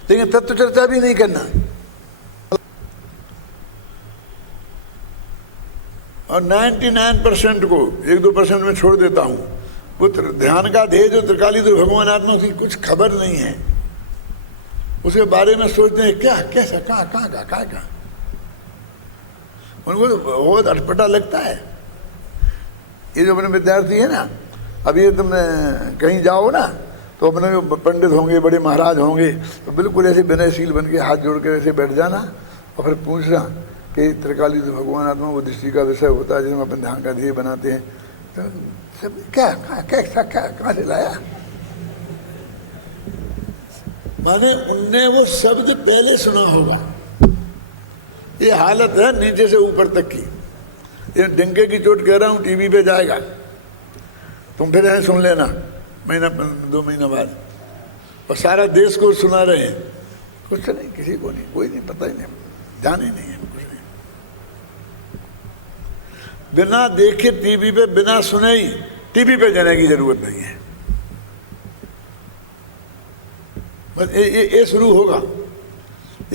लेकिन तत्व चर्चा भी नहीं करना। और 99% को 1-2% में छोड़ देता हूं, वो ध्यान का ध्येय जो त्रिकालीधर भगवान आत्मा की कुछ खबर नहीं है, उसके बारे में सोचते हैं क्या, कैसा, कहाँ। उनको तो बहुत अटपटा लगता है। ये जो अपने विद्यार्थी है ना, अब ये तुम कहीं जाओ ना तो अपने जो पंडित होंगे, बड़े महाराज होंगे, तो बिल्कुल ऐसे विनयशील बन के हाथ जोड़ के ऐसे बैठ जाना और फिर पूछना कि त्रिकालीधर भगवान आत्मा वो दृष्टि का विषय होता है जिसमें अपन ध्यान का ध्येय बनाते हैं। तो सब क्या कहाँ से लाया? माने उनने वो शब्द पहले सुना होगा। ये हालत है नीचे से ऊपर तक की। ये डंके की चोट कह रहा हूँ, टीवी पे जाएगा, तुम फिर है सुन लेना, महीना 2 महीना बाद, और सारा देश को सुना रहे हैं। कुछ नहीं, किसी को नहीं, कोई नहीं, पता ही नहीं, ध्यान ही नहीं है, कुछ नहीं। बिना देखे टीवी पे, बिना सुने ही टीवी पे जाने की जरूरत नहीं है। बस ये शुरू होगा।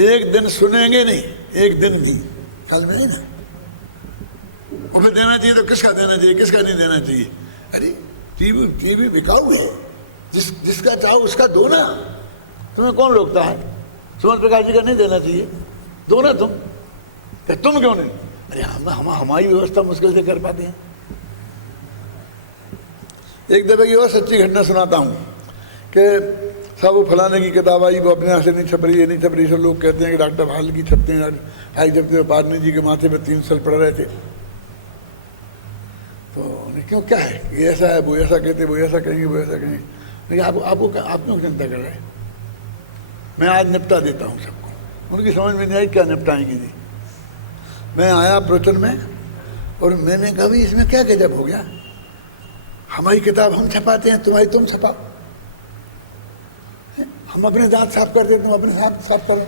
एक दिन सुनेंगे नहीं, एक दिन भी ख्याल में नहीं ना। और फिर देना चाहिए तो किसका देना चाहिए, किसका नहीं देना चाहिए? अरे टीवी बिकाऊ है, जिसका चाहो उसका दो ना। तुम्हें कौन रोकता है? सुमन प्रकाश जी का नहीं देना चाहिए, दो ना तुम क्यों नहीं? अरे हमारी व्यवस्था मुश्किल से कर पाते हैं। एक दफे की और सच्ची घटना सुनाता हूँ कि सब वो फलाने की किताब आई, वो अपने यहाँ से नहीं छप रही, ये नहीं छप रही। सब लोग कहते हैं कि डॉक्टर भाल की छपते हैं, हाई छपते हैं। पारनी जी के माथे पे 3 साल पड़ रहे थे। तो क्यों, क्या है, ये ऐसा है, वो ऐसा कहते, वो ऐसा कहेंगे, वो ऐसा कहेंगे। लेकिन आप क्यों चिंता कर रहे हैं? मैं आज निपटा देता हूँ सबको। उनकी समझ में नहीं आई क्या निपटाएंगे जी। मैं आया प्रवचन में और मैंने कहा भी इसमें क्या गजब हो गया, हमारी किताब हम छपाते हैं, तुम्हारी तुम छपाओ। हम अपने दांत साफ करते हैं, तुम अपने साफ करो।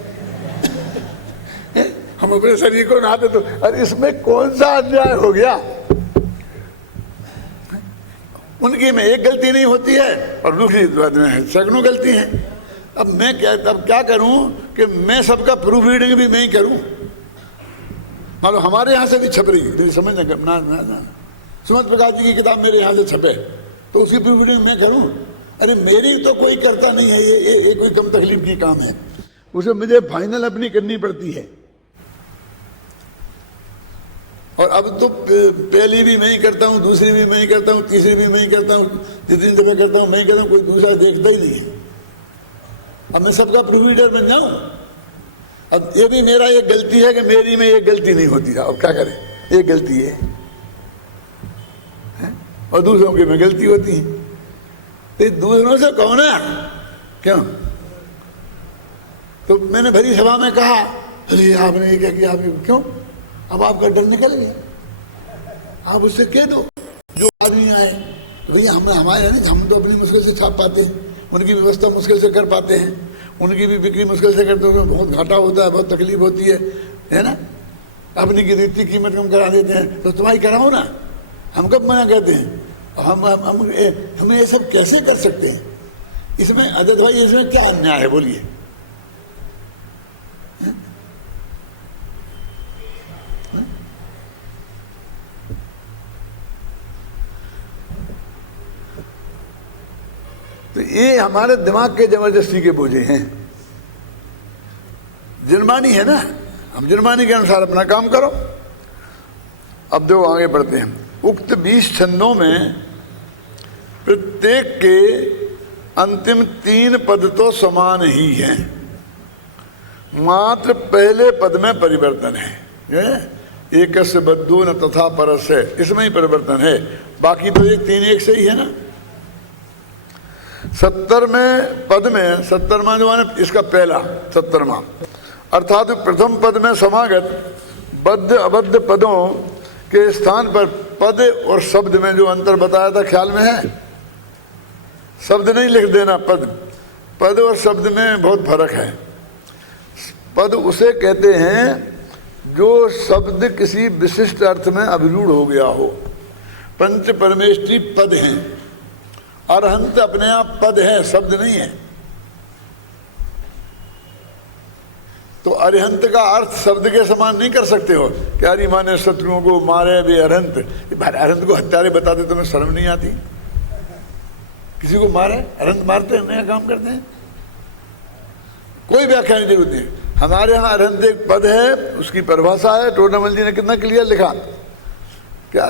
हम अपने शरीर को नहाते तो, अरे इसमें कौन सा अन्याय हो गया? उनकी में एक गलती नहीं होती है और दूसरी बात में सैकड़ों गलती है। अब मैं क्या करूं कि मैं सबका प्रूफ रीडिंग भी मैं ही करूं? मान लो हमारे यहाँ से भी छप रही, समझ ना सुमंत प्रकाश जी की किताब मेरे यहाँ से छपे तो उसकी प्रूफ रीडिंग मैं करूं? अरे मेरी तो कोई करता नहीं है, ये कोई कम तकलीफ की काम है, उसे मुझे फाइनल अपनी करनी पड़ती है। और अब तो पहली भी मैं ही करता हूँ, दूसरी भी मैं ही करता हूँ, तीसरी भी मैं ही करता हूँ, तीन दफे करता हूँ मैं ही करता हूँ, कोई दूसरा देखता ही नहीं है। अब मैं सबका प्रूफ रीडर बन जाऊं? अब ये भी मेरा एक गलती है कि मेरी में एक गलती नहीं होती। अब क्या करें, एक गलती है और दूसरों की में गलती होती है, तो दूसरों से कहो ना क्यों? तो मैंने भरी सभा में कहा, अरे आपने ये क्या किया, आप क्यों? अब आपका डर निकल गया, आप उससे कह दो जो आदमी आए तो भैया हमारे नहीं, हम तो अपनी मुश्किल से छाप पाते हैं, उनकी व्यवस्था मुश्किल से कर पाते हैं, उनकी भी बिक्री मुश्किल से करते हो, बहुत घाटा होता है, बहुत तकलीफ होती है ना? अपनी की इतनी कीमत कम करा देते हैं, तो तुम्हारी कराओ ना, हम कब मना करते हैं? हम ये सब कैसे कर सकते हैं? इसमें अजय भाई इसमें क्या अन्याय है बोलिए? तो ये हमारे दिमाग के जबरदस्ती के बोझे हैं, जुर्मानी है ना, हम जुर्मानी के अनुसार अपना काम करो। अब देखो आगे बढ़ते हैं। उक्त 20 छंदों में प्रत्येक के अंतिम 3 पद तो समान ही हैं, मात्र पहले पद में परिवर्तन है। एकस्य बद्धो न तथा परस्य, इसमें ही परिवर्तन है, बाकी तो एक 3 एक से ही है ना। 70वें पद में, 70वां जो है इसका पहला 70वां, अर्थात प्रथम पद में समागत बद्ध अबद्ध पदों के स्थान पर पद और शब्द में जो अंतर बताया था ख्याल में है? शब्द नहीं लिख देना, पद और शब्द में बहुत फर्क है। पद उसे कहते हैं जो शब्द किसी विशिष्ट अर्थ में अभिरूढ़ हो गया हो। पंच परमेष्ठी पद हैं, अरहंत अपने आप पद है, शब्द नहीं है। तो अरिहंत का अर्थ शब्द के समान नहीं कर सकते हो कि अरे माने शत्रुओं को मारे भी अरहंत। अरहंत को हत्यारे बताते तुम्हें शर्म नहीं आती? किसी को मारे, अरहंत मारते हैं, नया काम करते हैं, कोई व्याख्या नहीं जरूरत नहीं। हमारे यहाँ अरहंत एक पद है, उसकी परिभाषा है, टोडामल जी ने कितना क्लियर लिखा क्या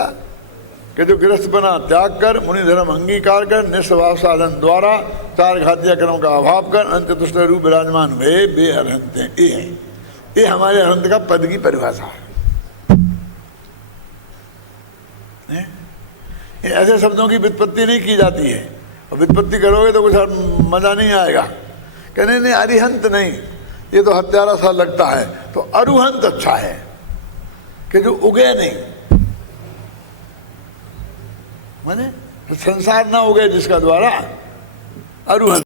कि जो गृहस्थ बना त्याग कर, मुनि धर्म अंगीकार कर, निस्वभाव साधन द्वारा 4 घातीय कर्मों का अभाव कर, अंत तुष्ट रूप विराजमान हुए बे अरहंत हैं। ये है, ये हमारे अरहंत का पद की परिभाषा है। ऐसे शब्दों की व्युत्पत्ति नहीं की जाती है, और व्युत्पत्ति करोगे तो कुछ मजा नहीं आएगा। कहने नहीं अरिहंत नहीं, ये तो हत्यारा सा लगता है, तो अरुहंत अच्छा है कि जो उगे नहीं, माने संसार ना उगे जिसका द्वारा, अरुहंत।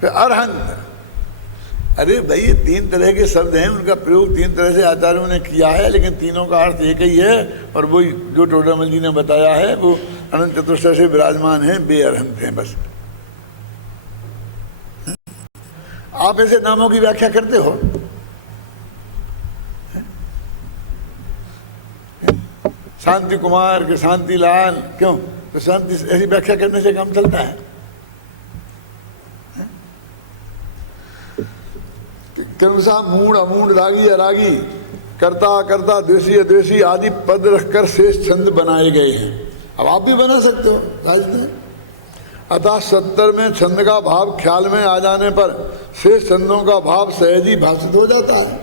फिर अरहंत, अरे भाई ये 3 तरह के शब्द हैं, उनका प्रयोग 3 तरह से आचार्यों ने किया है, लेकिन तीनों का अर्थ एक ही है, और वही जो टोडामल जी ने बताया है वो अनंत चतुष्टय से विराजमान है, बे अरहंत हैं बस। आप ऐसे नामों की व्याख्या करते हो? शांति कुमार के शांति लाल, क्यों? तो शांति ऐसी व्याख्या करने से काम चलता है? क्रमशः मूढ़ अमूढ़ रागी अरागी कर्ता अकर्ता द्वेषी अद्वेषी आदि पद रखकर शेष छंद बनाए गए हैं। अब आप भी बना सकते हो, अतः 70वें छंद का भाव ख्याल में आ जाने पर शेष छंदों का भाव सहज ही भाषित हो जाता है।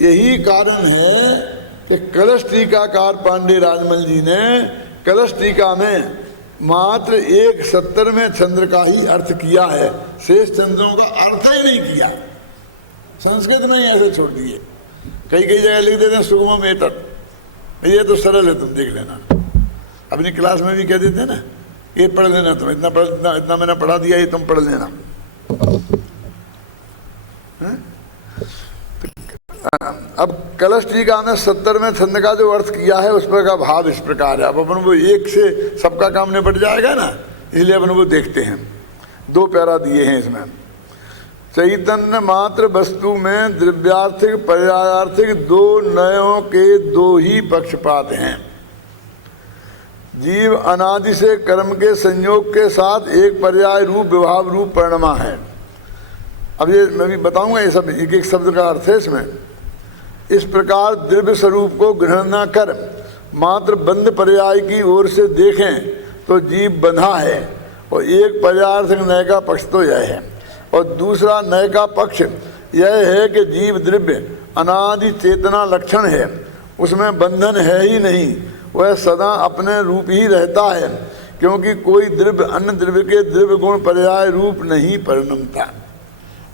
यही कारण है कि कलश टीकाकार पांडे राजमल जी ने कलश टीका में मात्र एक 70वें छंद का ही अर्थ किया है, शेष छंदों का अर्थ ही नहीं किया। संस्कृत में ही ऐसे छोड़ दिए, कई जगह लिख देते हैं सुगमम एतत्, ये तो सरल है, तुम देख लेना। अपनी क्लास में भी कह देते हैं ना, ये पढ़ लेना, तुम इतना मैंने पढ़ा दिया, ये तुम पढ़ लेना। अब कलश टीका में 70वें छंद का जो अर्थ किया है उस पर का भाव इस प्रकार है। अब अपन वो एक से सबका काम निपट जाएगा ना, इसलिए अपन वो देखते हैं। 2 पैरा दिए हैं इसमें। चैतन्य मात्र वस्तु में द्रव्यार्थिक पर्यायार्थिक 2 नयों के 2 ही पक्षपात हैं। जीव अनादि से कर्म के संयोग के साथ एक पर्याय रूप विभाव रूप परिणमा है। अब ये मैं भी बताऊंगा, ये सब एक एक शब्द का अर्थ है इसमें। इस प्रकार द्रव्य स्वरूप को ग्रहण न कर मात्र बंध पर्याय की ओर से देखें तो जीव बंधा है, और एक पर्यायार्थिक नय का पक्ष तो यह है, और दूसरा नय का पक्ष यह है कि जीव द्रव्य अनादि चेतना लक्षण है, उसमें बंधन है ही नहीं, वह सदा अपने रूप ही रहता है, क्योंकि कोई द्रव्य अन्य द्रव्य के द्रव्य गुण पर्याय रूप नहीं परिणमता।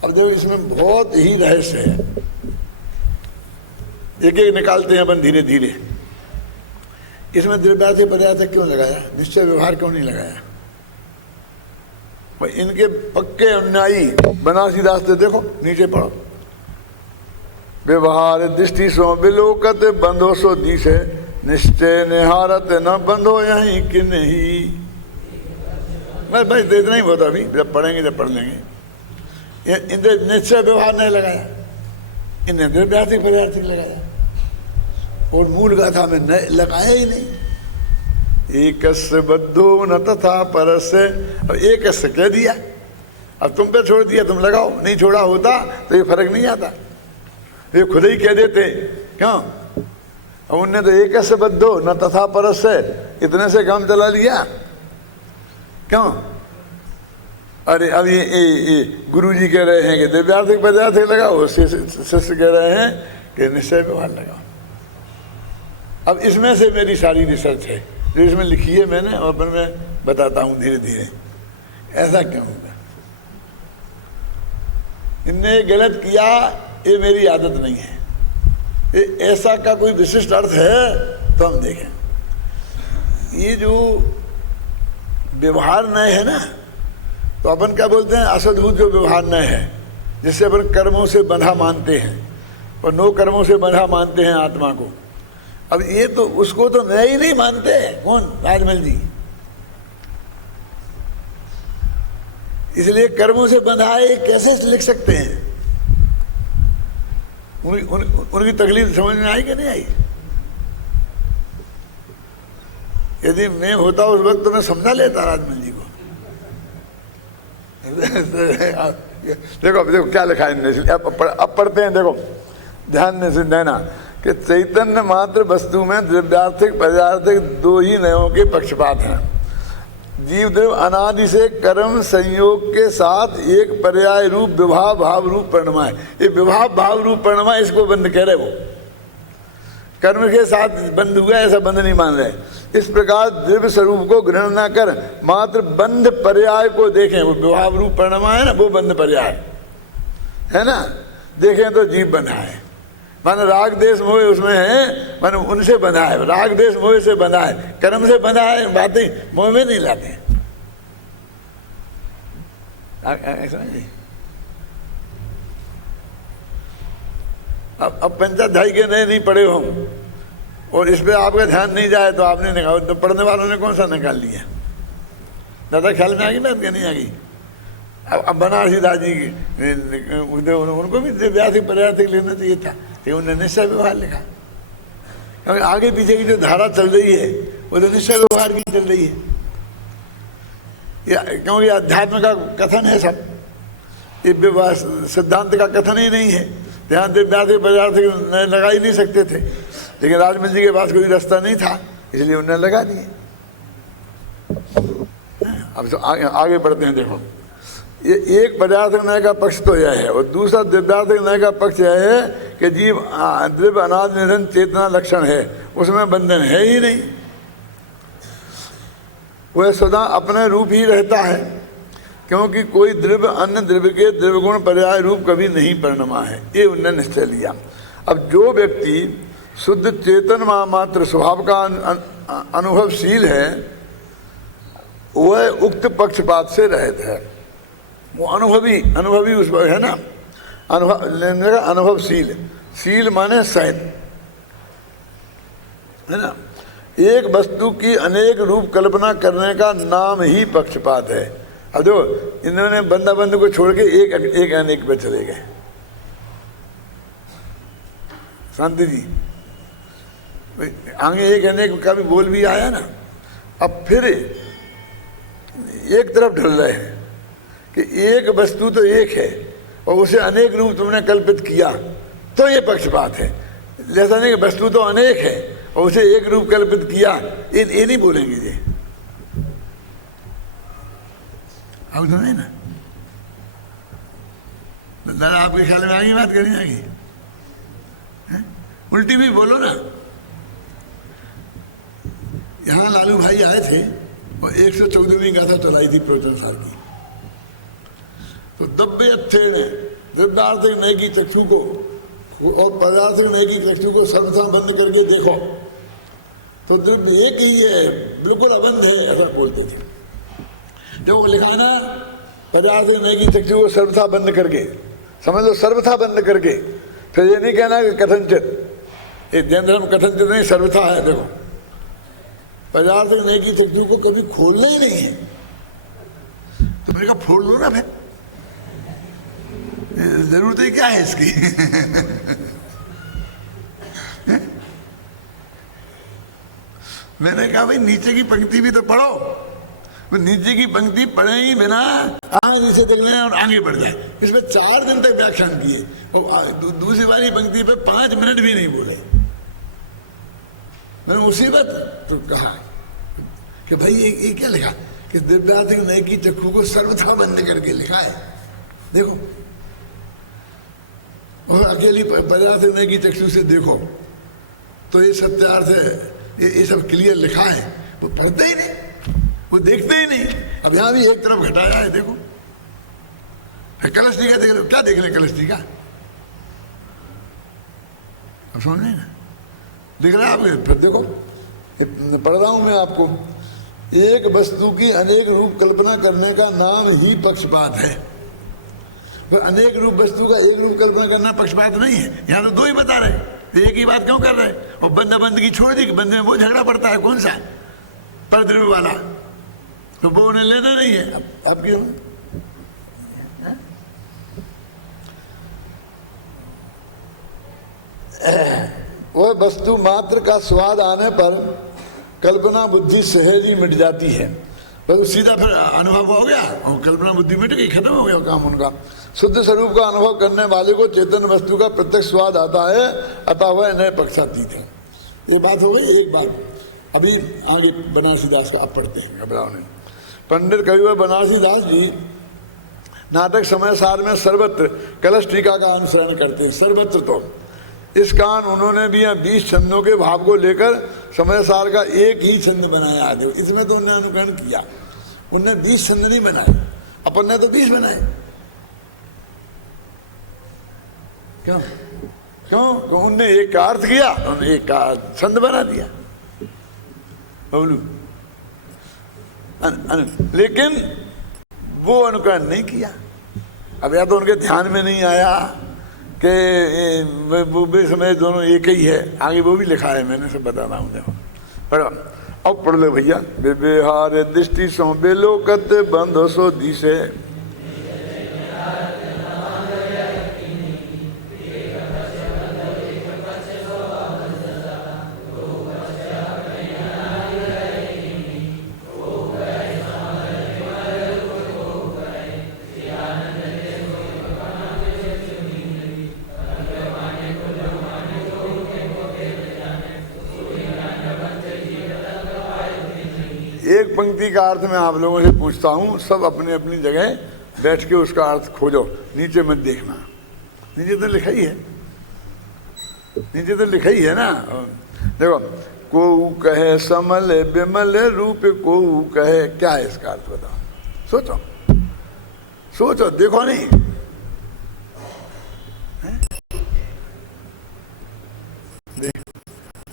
अब देखो इसमें बहुत ही रहस्य है, एक एक निकालते हैं अपन धीरे धीरे। इसमें द्रव्यार्थिक पर्यायार्थिक क्यों लगाया, निश्चय व्यवहार क्यों नहीं लगाया? इनके पक्के अन्यायी बनारसी दास देखो, नीचे पढ़ो। व्यवहार दृष्टि सो विलोकत बंधो सो दिशे, निश्चय निहारत न बंधो यहीं कि नहीं। बस भाई इतना ही बहुत, अभी जब पढ़ेंगे जब पढ़ लेंगे। इनने निश्चय व्यवहार नहीं लगाया, इन्हें द्रव्यार्थिक पर्यायार्थिक लगाया, और मूल गाथा में लगाया ही नहीं। एकस्य बद्धो न तथा परस्य, अब एकस्य कह दिया, अब तुम पे छोड़ दिया, तुम लगाओ, नहीं छोड़ा होता तो ये फर्क नहीं आता, ये खुद ही कह देते क्यों। अब उनने तो एकस्य बद्धो न तथा परस्य इतने से काम चला लिया क्यों। अरे अब ये गुरुजी कह रहे हैं कि द्रव्यार्थिक पर्यायार्थिक लगाओ, शिष्य कह रहे हैं कि निश्चय व्यवहार लगाओ। अब इसमें से मेरी सारी रिसर्च है जो इसमें लिखी है मैंने, और फिर मैं बताता हूँ धीरे धीरे ऐसा क्यों होगा। इनने गलत किया, ये मेरी आदत नहीं है, ये ऐसा का कोई विशिष्ट अर्थ है तो हम देखें। ये जो व्यवहार नय है ना, तो अपन क्या बोलते हैं, असद्भुत जो व्यवहार नय है, जिससे अपन कर्मों से बंधा मानते हैं और 9 कर्मों से बंधा मानते हैं आत्मा को। अब ये तो उसको तो नया ही नहीं मानते हैं, कौन, राजमल जी। इसलिए कर्मों से बंधा है कैसे लिख सकते हैं। उनकी तकलीफ समझ में आई कि नहीं आई? यदि मैं होता उस वक्त तो मैं समझा लेता राजमल जी को। देखो अब देखो क्या लिखा है इनने, अब पढ़ते हैं, देखो ध्यान से देना कि चैतन्य मात्र वस्तु में द्रव्यार्थिक पर्यायार्थिक 2 ही नयों के पक्षपात हैं। जीव द्रव्य अनादि से कर्म संयोग के साथ एक पर्याय रूप विभाव भाव रूप परिणमा है। ये विभाव भाव रूप परिणमा, इसको बंद कह रहे, वो कर्म के साथ बंद हुआ ऐसा बंद नहीं मान रहे। इस प्रकार द्रव्य स्वरूप को ग्रहण न कर मात्र बंध पर्याय को देखें, वो विभाव रूप परिणमा है ना, वो बंध पर्याय है ना, देखें तो जीव बंधा है। माने राग देश मोह उसमें है, माने उनसे बंधा है, राग देश मोह से बंधा है, कर्म से बंधा है, बातें मोह में नहीं लाते। अब पंचाध्यायी के नए नहीं पढ़े हो और इस पे आपका ध्यान नहीं जाए तो आपने निकाल, तो पढ़ने वालों ने कौन सा निकाल लिया। ज़्यादा ख्याल में आ गई बात क्या नहीं आ गई। अब बनारसी दास जी उनको भी द्रव्यार्थिक पर्यायार्थिक लिखना चाहिए था, लेकिन उन्होंने निश्चय व्यवहार लिखा, क्योंकि आगे पीछे की जो धारा चल रही है वो तो निश्चय व्यवहार की चल रही है, क्योंकि अध्यात्म का कथन है सब, ये सिद्धांत का कथन ही नहीं है। ध्यान द्रव्यार्थिक पर्यायार्थिक लगा ही नहीं सकते थे, लेकिन राजमल जी के पास कोई रास्ता नहीं था, इसलिए उन्होंने लगा दिए। अब तो आगे बढ़ते हैं। देखो ये एक पर्यायार्थिक न्याय का पक्ष तो यह है, और दूसरा द्रव्यार्थिक न्याय का पक्ष यह है कि जीव द्रव्य अनादि निरंतर चेतना लक्षण है, उसमें बंधन है ही नहीं, वह सदा अपने रूप ही रहता है, क्योंकि कोई द्रव्य अन्य द्रव्य के द्रव्य गुण पर्याय रूप कभी नहीं परिणमा है। ये उन्होंने निश्चय लिया। अब जो व्यक्ति शुद्ध चेतन मात्र स्वभाव का अनुभवशील है, वह उक्त पक्षपात से रहित है। वो अनुभवी उस पर है ना, अनुभवशील शील माने सहन, है ना। एक वस्तु की अनेक रूप कल्पना करने का नाम ही पक्षपात है। अब देखो इन्होंने बंदा बंधु को छोड़ के एक अनेक पे चले गए। शांति जी आगे एक अनेक का भी बोल भी आया ना। अब फिर एक तरफ ढल रहे हैं कि एक वस्तु तो एक है और उसे अनेक रूप तुमने कल्पित किया तो ये पक्षपात है। जैसा नहीं कि वस्तु तो अनेक है और उसे एक रूप कल्पित किया, ये नहीं बोलेंगे ये। अब तो नहीं ना दादा, आपके ख्याल में आगे बात करनी आगे, उल्टी भी बोलो ना। यहाँ लालू भाई आए थे और 114वीं गाथा चलाई थी प्रवचन सार की। तो दब्बे अच्छे ने द्रव्यार्थिक नए की चक्षु को और पदार्थिक नए की चक्षु को सर्वथा बंद करके देखो तो द्रव्य एक ही है, बिल्कुल अबंध है, ऐसा बोलते थे। जो लिखा है ना पदार्थिक नए की चक्षु को सर्वथा बंद करके, समझ लो सर्वथा बंद करके। फिर ये नहीं कहना कि कथनचित, ये जैन धर्म कथनचित नहीं सर्वथा है। देखो पदार्थिक नए की चक्षु को कभी खोलना ही नहीं है। तो मैंने कहा फोड़ लो ना, फिर जरूरत ही क्या है इसकी। मैंने कहा भाई नीचे की पंक्ति भी तो पढ़ो। नीचे की पंक्ति पढ़े ही बिना आगे से देख लें और आगे बढ़ जाए। इसमें 4 दिन तक व्याख्यान किए और दूसरी वाली पंक्ति पे 5 मिनट भी नहीं बोले। मैंने उसी वक्त तो कहा कि भाई ये क्या लिखा कि दिव्यार्थिक नए की चक्षु को सर्वथा बंद करके लिखा है। देखो और अकेली पदार्थिक नए की चक्षु से देखो तो ये सत्यार्थ है, ये सब क्लियर लिखा है। वो पढ़ते ही नहीं, वो देखते ही नहीं। अब यहाँ भी एक तरफ घटाया है, देखो कलश टीका देख लो, क्या देख ले कलश टीका, अब समझ नहीं ना दिख रहा है आपको। फिर देखो पढ़ रहा हूं मैं आपको, एक वस्तु की अनेक रूप कल्पना करने का नाम ही पक्षपात है। फिर अनेक रूप वस्तु का एक रूप कल्पना करना पक्षपात नहीं है। यहाँ तो 2 ही बता रहे, एक ही बात क्यों कर रहे। और बंदा बंदगी छोड़ दी कि बंदे में वो झगड़ा पड़ता है, कौन सा परद्रव्य वाला, तो वो उन्हें लेना नहीं है। अब क्यों वह वस्तु मात्र का स्वाद आने पर कल्पना बुद्धि सहज ही मिट जाती है। बस सीधा फिर अनुभव हो गया और कल्पना बुद्धि मिट गई, खत्म हो गया काम उनका। शुद्ध स्वरूप का अनुभव करने वाले को चेतन वस्तु का प्रत्यक्ष स्वाद आता है, अतः वह नए पक्षातीत है। ये बात हो गई एक बात। अभी आगे बनारसी दास का आप पढ़ते हैं, घबराओ नहीं। पंडित कविवर बनारसी दास जी नाटक समय सार में सर्वत्र कलश टीका का अनुसरण करते हैं। सर्वत्र तो इस कारण उन्होंने भी यहाँ 20 छंदों के भाव को लेकर समय सार का एक ही छंद बनाया है। इसमें तो उन्होंने अनुकरण किया, उनने 20 छंद नहीं बनाए, अपन ने तो 20 बनाए। क्यों क्यों उनने एक का अर्थ किया, उन्होंने एक का छंद बना दिया। बबलू लेकिन वो अनुकरण नहीं किया। अब या तो उनके ध्यान में नहीं आया कि वो भी समय दोनों एक ही है। आगे वो भी लिखा है, मैंने सब बता रहा हूँ। देखो पढ़ो, अब पढ़ लो भैया। व्यवहार दृष्टि सो बेलोकत बंध सो दिशे, एक पंक्ति का अर्थ मैं आप लोगों से पूछता हूँ, सब अपने अपनी जगह बैठ के उसका अर्थ खोजो, नीचे मत देखना। नीचे तो लिखा ही है, नीचे तो लिखा ही है ना। देखो, को कहे समल विमल रूप, को कहे, क्या है इसका अर्थ बताओ। सोचो सोचो, देखो नहीं,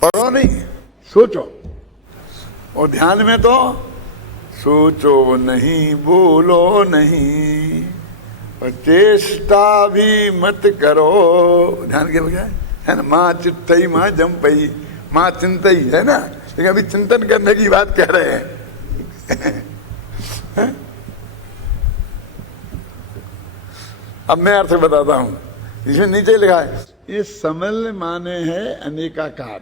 पढ़ो नहीं, सोचो। और ध्यान में तो सोचो नहीं, बोलो नहीं, और चेष्टा भी मत करो। ध्यान के बजाय है ना, माँ चित्तई माँ जम्पई, माँ चिंतई, है ना, लेकिन अभी चिंतन करने की बात कह रहे हैं। अब मैं अर्थ बताता हूं, इसमें नीचे लिखा है, ये समल माने है अनेकाकार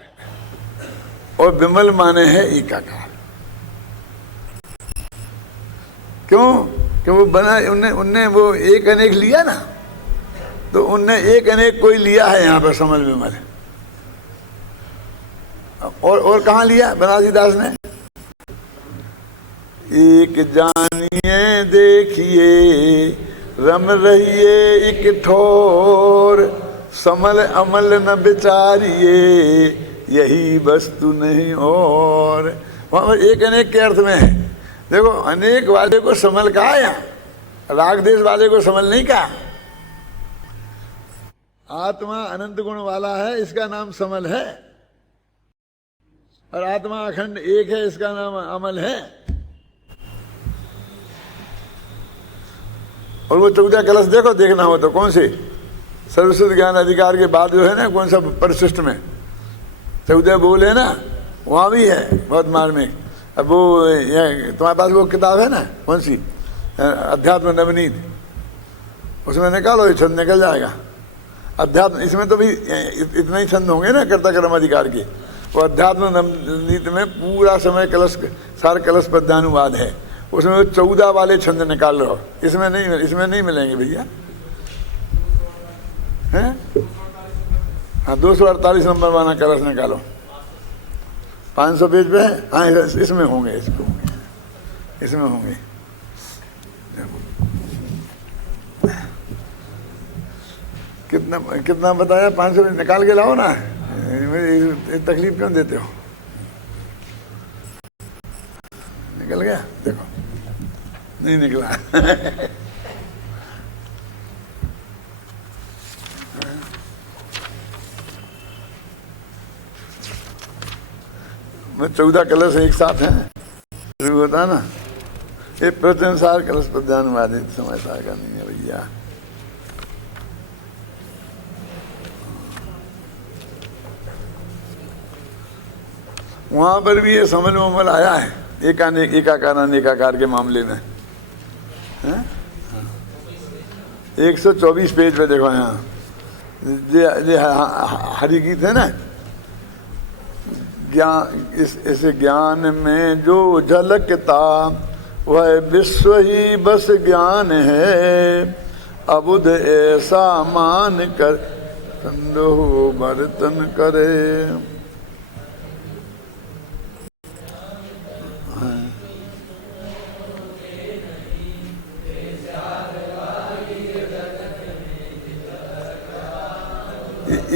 और विमल माने है एकाकार। क्यों? क्यों वो बना, उनने वो एक अनेक लिया ना, तो उनने एक अनेक कोई लिया है यहाँ पर समल विमल। और कहाँ लिया बनारसीदास ने? एक जानिए देखिए रम रहिए एक ठोर, समल अमल न विचारिए यही वस्तु नहीं और। वहां पर एक अनेक के अर्थ में है। देखो, अनेक वाले को समल कहा, यहाँ राग देश वाले को समल नहीं कहा। आत्मा अनंत गुण वाला है, इसका नाम समल है, और आत्मा अखंड एक है, इसका नाम अमल है। और वो 14 कलश देखो, देखना हो तो कौन से सर्वश्रुत ज्ञान अधिकार के बाद जो है ना, कौन सा परिशिष्ट में 14 बोल है ना, वहाँ भी है बहुत मार्मिक। अब वो तुम्हारे पास वो किताब है ना, कौन सी, अध्यात्म नवनीत, उसमें निकालो, ये छंद निकल जाएगा। अध्यात्म, इसमें तो भी इतना ही छंद होंगे ना कर्ता कर्म अधिकार के। वो अध्यात्म नवनीत में पूरा समय कलश, सार कलश पद्यानुवाद है, उसमें 14 वाले छंद निकाल लो। इसमें नहीं मिलेंगे भैया, हैं? हाँ, 248 नंबर वाला कलश निकालो, 500 पेज पे है। हाँ, इसमें होंगे, इसमें होंगे। कितना बताया? 500 पेज निकाल के लाओ ना, तकलीफ क्यों देते हो? निकल गया? देखो, नहीं निकला। मैं 14 कलश एक साथ हैं, शुरू होता ना, ये प्रत्यनुसार कलश पद्यानुवादित समय सार का नहीं है भैया। वहां पर भी ये समल वमल आया है, एकानेक एकाकार अनेकाकार के मामले में। 124 पेज पे देखो, यहाँ ये हरि गीत है ना, ज्ञान, इस ज्ञान में जो झलकता वह विश्व ही बस ज्ञान है, अबुध ऐसा मान कर संदेह बर्तन करे।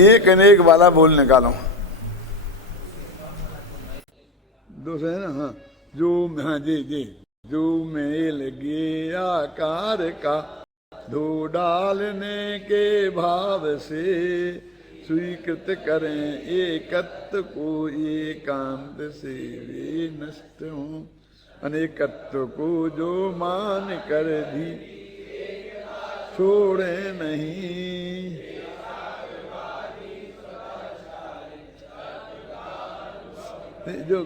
एक अनेक वाला बोल निकालो, 2 है ना। हाँ, जो, हाँ जी, जो मेल गे आकार का दो डालने के भाव से स्वीकृत करें एकत्व को एकांत से वे नष्ट हों, अनेकत्व को जो मान कर भी छोड़े नहीं। जो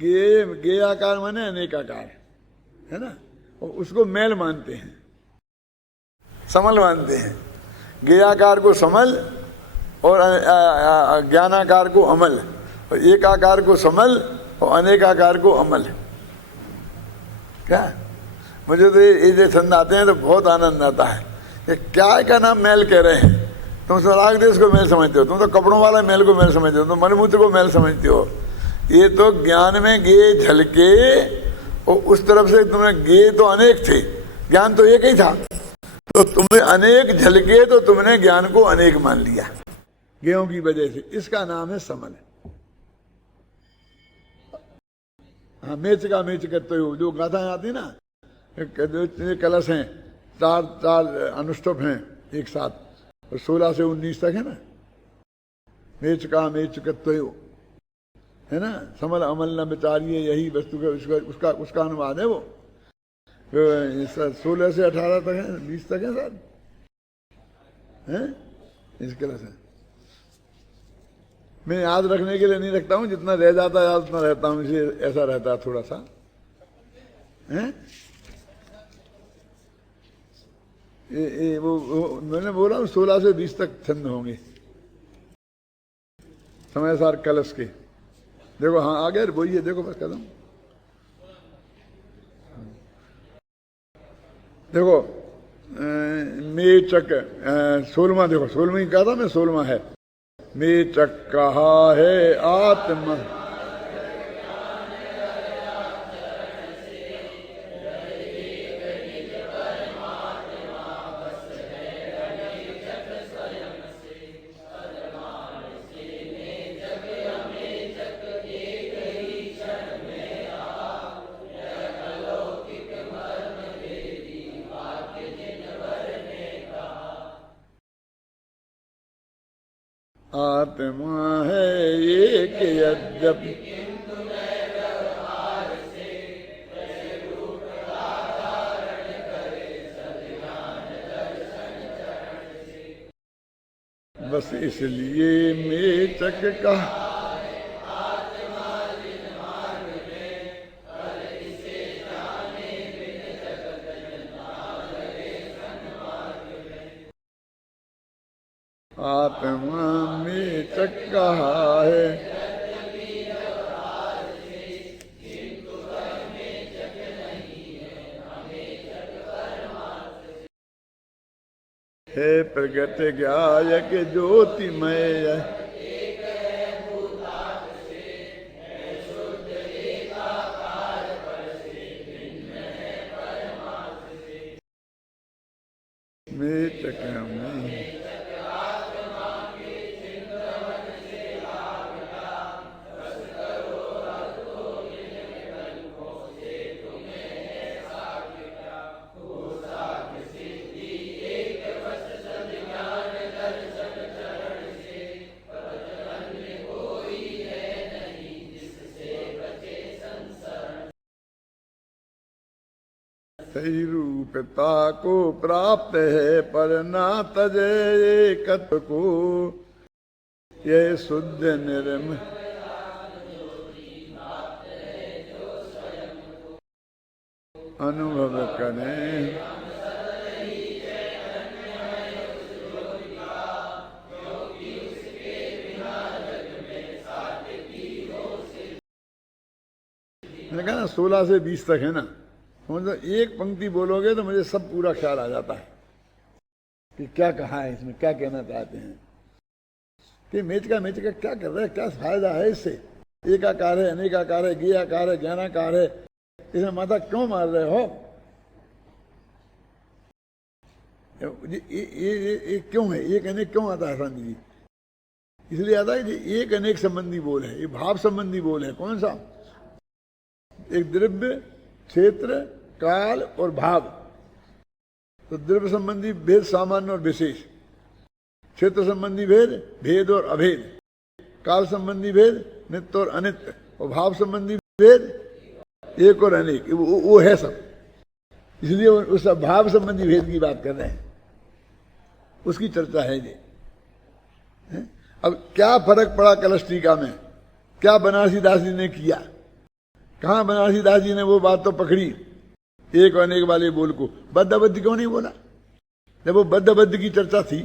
गे आकार माने अनेक आकार है ना, उसको मेल मानते हैं, समल मानते हैं। गे आकार को समल और ज्ञानाकार को अमल, और एक आकार को समल और अनेक आकार को अमल। क्या मुझे तो ये जो छंद आते हैं तो बहुत आनंद आता है कि क्या का नाम मेल कह रहे हैं। तुम राग देश को मेल समझते हो, तुम तो कपड़ों वाला मेल को मेल समझते हो, तुम मनमूत्र को मेल समझते हो। ये तो ज्ञान में गे झलके, और उस तरफ से तुमने गे तो अनेक थे, ज्ञान तो एक ही था, तो तुमने अनेक झलके तो तुमने ज्ञान को अनेक मान लिया गेहूं की वजह से। इसका नाम है समल। हाँ, मेच का मेच करते हो, जो गाथाएं आती ना, कलश हैं, 4 अनुष्टुप हैं एक साथ, और 16 से 19 तक है ना। मेच का मेच करते हो है ना, समल अमल न विचारिए यही वस्तु का उसका अनुवाद है। वो 16 से 18 तक है, 20 तक है सर, हैं इस कलश है। मैं याद रखने के लिए नहीं रखता हूँ, जितना रह जाता है याद उतना रहता हूँ, इसलिए ऐसा रहता है थोड़ा सा है। वो मैंने बोला 16 से 20 तक छंद होंगे समय सार कलश के। देखो हाँ आ गया, वही है, देखो बस कदम। देखो मेचक 16वां, देखो 16वीं कहा था मैं, 16वां है। मेचक कहा है आत्मा आत्मा है एक यद्यपि बस इसलिए मेचक का आत्मा मेचक कहा है। हे प्रगट ज्ञायक ज्योतिमय मेचक में सही रूपता को प्राप्त है पर ना तजे एकत्व को, यह शुद्ध निर्म अनुभव करें। मैंने कहा ना 16 से 20 तक है ना, तो एक पंक्ति बोलोगे तो मुझे सब पूरा ख्याल आ जाता है कि क्या कहा है इसमें, क्या कहना चाहते हैं, कि मेच का क्या कर रहा है, क्या फायदा है इससे। एकाकार है, अनेकाकार है, ज्ञाकार है, ज्ञानाकार है, इसमें माथा क्यों मार रहे हो? ये क्यों है, एक अनेक क्यों आता है शांति जी? इसलिए आता है कि एक अनेक संबंधी बोल है, ये भाव संबंधी बोल है। कौन सा? एक द्रव्य, क्षेत्र, काल और भाव। तो द्रव्य संबंधी भेद सामान्य और विशेष, क्षेत्र संबंधी भेद भेद और अभेद, काल संबंधी भेद नित्य और अनित्य, और भाव संबंधी भेद एक और अनेक। वो है सब। इसलिए उस भाव संबंधी भेद की बात कर रहे हैं, उसकी चर्चा है ये। अब क्या फर्क पड़ा कलश टीका में, क्या बनारसी दास जी ने किया? कहां बनारसी दास जी ने वो बात तो पकड़ी, एक और अनेक वाले बोल को। बद्ध क्यों नहीं बोला? जब वो बद्ध की चर्चा थी,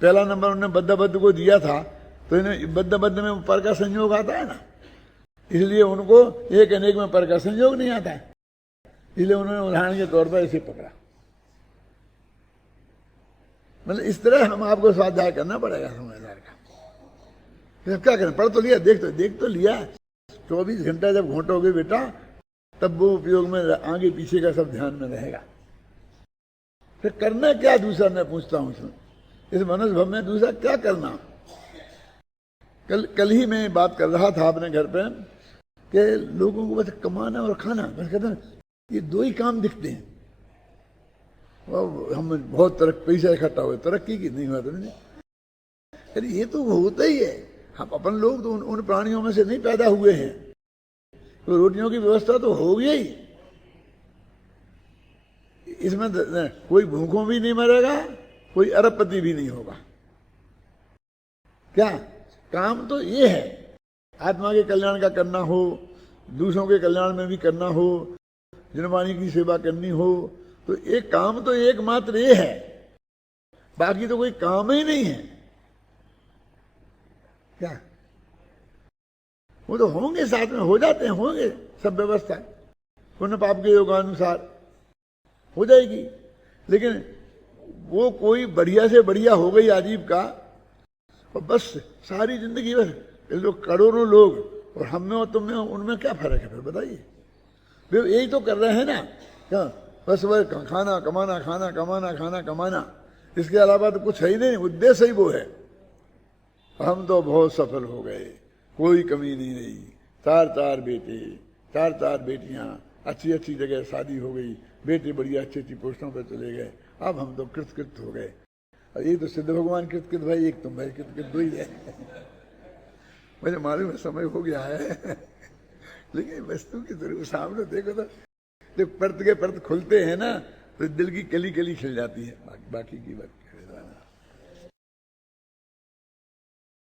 पहला नंबर उन्होंने बद्ध को दिया था, तो इन्हें बद्ध में पर का संयोग आता है ना, इसलिए उनको एक अनेक में पर का संयोग नहीं आता है, इसलिए उन्होंने उदाहरण के तौर पर इसे पकड़ा। मतलब इस तरह हम आपको स्वाध्याय करना पड़ेगा समझदार का। क्या करें, पढ़ तो लिया, देख तो लिया, 24 घंटा जब घोटोगे बेटा, तब वो उपयोग में आगे पीछे का सब ध्यान में रहेगा। फिर करना क्या दूसरा, मैं पूछता हूं इसमें, इस मनुष्य भव में दूसरा क्या करना? कल ही मैं बात कर रहा था अपने घर पे कि लोगों को बस कमाना और खाना, बस कहते हैं ये दो ही काम दिखते हैं। हम बहुत पैसा इकट्ठा हुआ, तरक्की की नहीं हुआ तो नहीं। अरे ये तो होता ही है, हम अपन लोग तो उन प्राणियों में से नहीं पैदा हुए हैं, तो रोटियों की व्यवस्था तो हो गई ही। इसमें कोई भूखों भी नहीं मरेगा, कोई अरबपति भी नहीं होगा। क्या काम तो ये है, आत्मा के कल्याण का करना हो, दूसरों के कल्याण में भी करना हो, जनवाणी की सेवा करनी हो, तो एक काम तो एकमात्र ये है, बाकी तो कोई काम ही नहीं है। क्या वो तो होंगे, साथ में हो जाते हैं, होंगे सब व्यवस्था पुण्य पाप के योगानुसार हो जाएगी, लेकिन वो कोई बढ़िया से बढ़िया हो गई अजीब का, और बस सारी जिंदगी बस लोग करोड़ों लोग और हम में और तुम में, उनमें क्या फर्क है फिर बताइए? वे यही तो कर रहे हैं ना, क्या बस वह खाना कमाना, खाना कमाना, खाना कमाना, इसके अलावा तो कुछ है ही नहीं, उद्देश्य ही वो है। हम तो बहुत सफल हो गए, कोई कमी नहीं रही, चार चार बेटे, चार चार बेटियां, अच्छी अच्छी जगह शादी हो गई, बेटे बढ़िया अच्छी अच्छी पोस्टों पर चले गए, अब हम तो कृतकृत हो गए। और ये तो सिद्ध भगवान कृतकृत भाई, एक तुम भाई कृतकृत दो ही है। मुझे मालूम है समय हो गया है, लेकिन वस्तु की जरूर सामने देखो तो जब परत के परत खुलते हैं ना, तो दिल की कली कली खिल जाती है, बाकी की बात।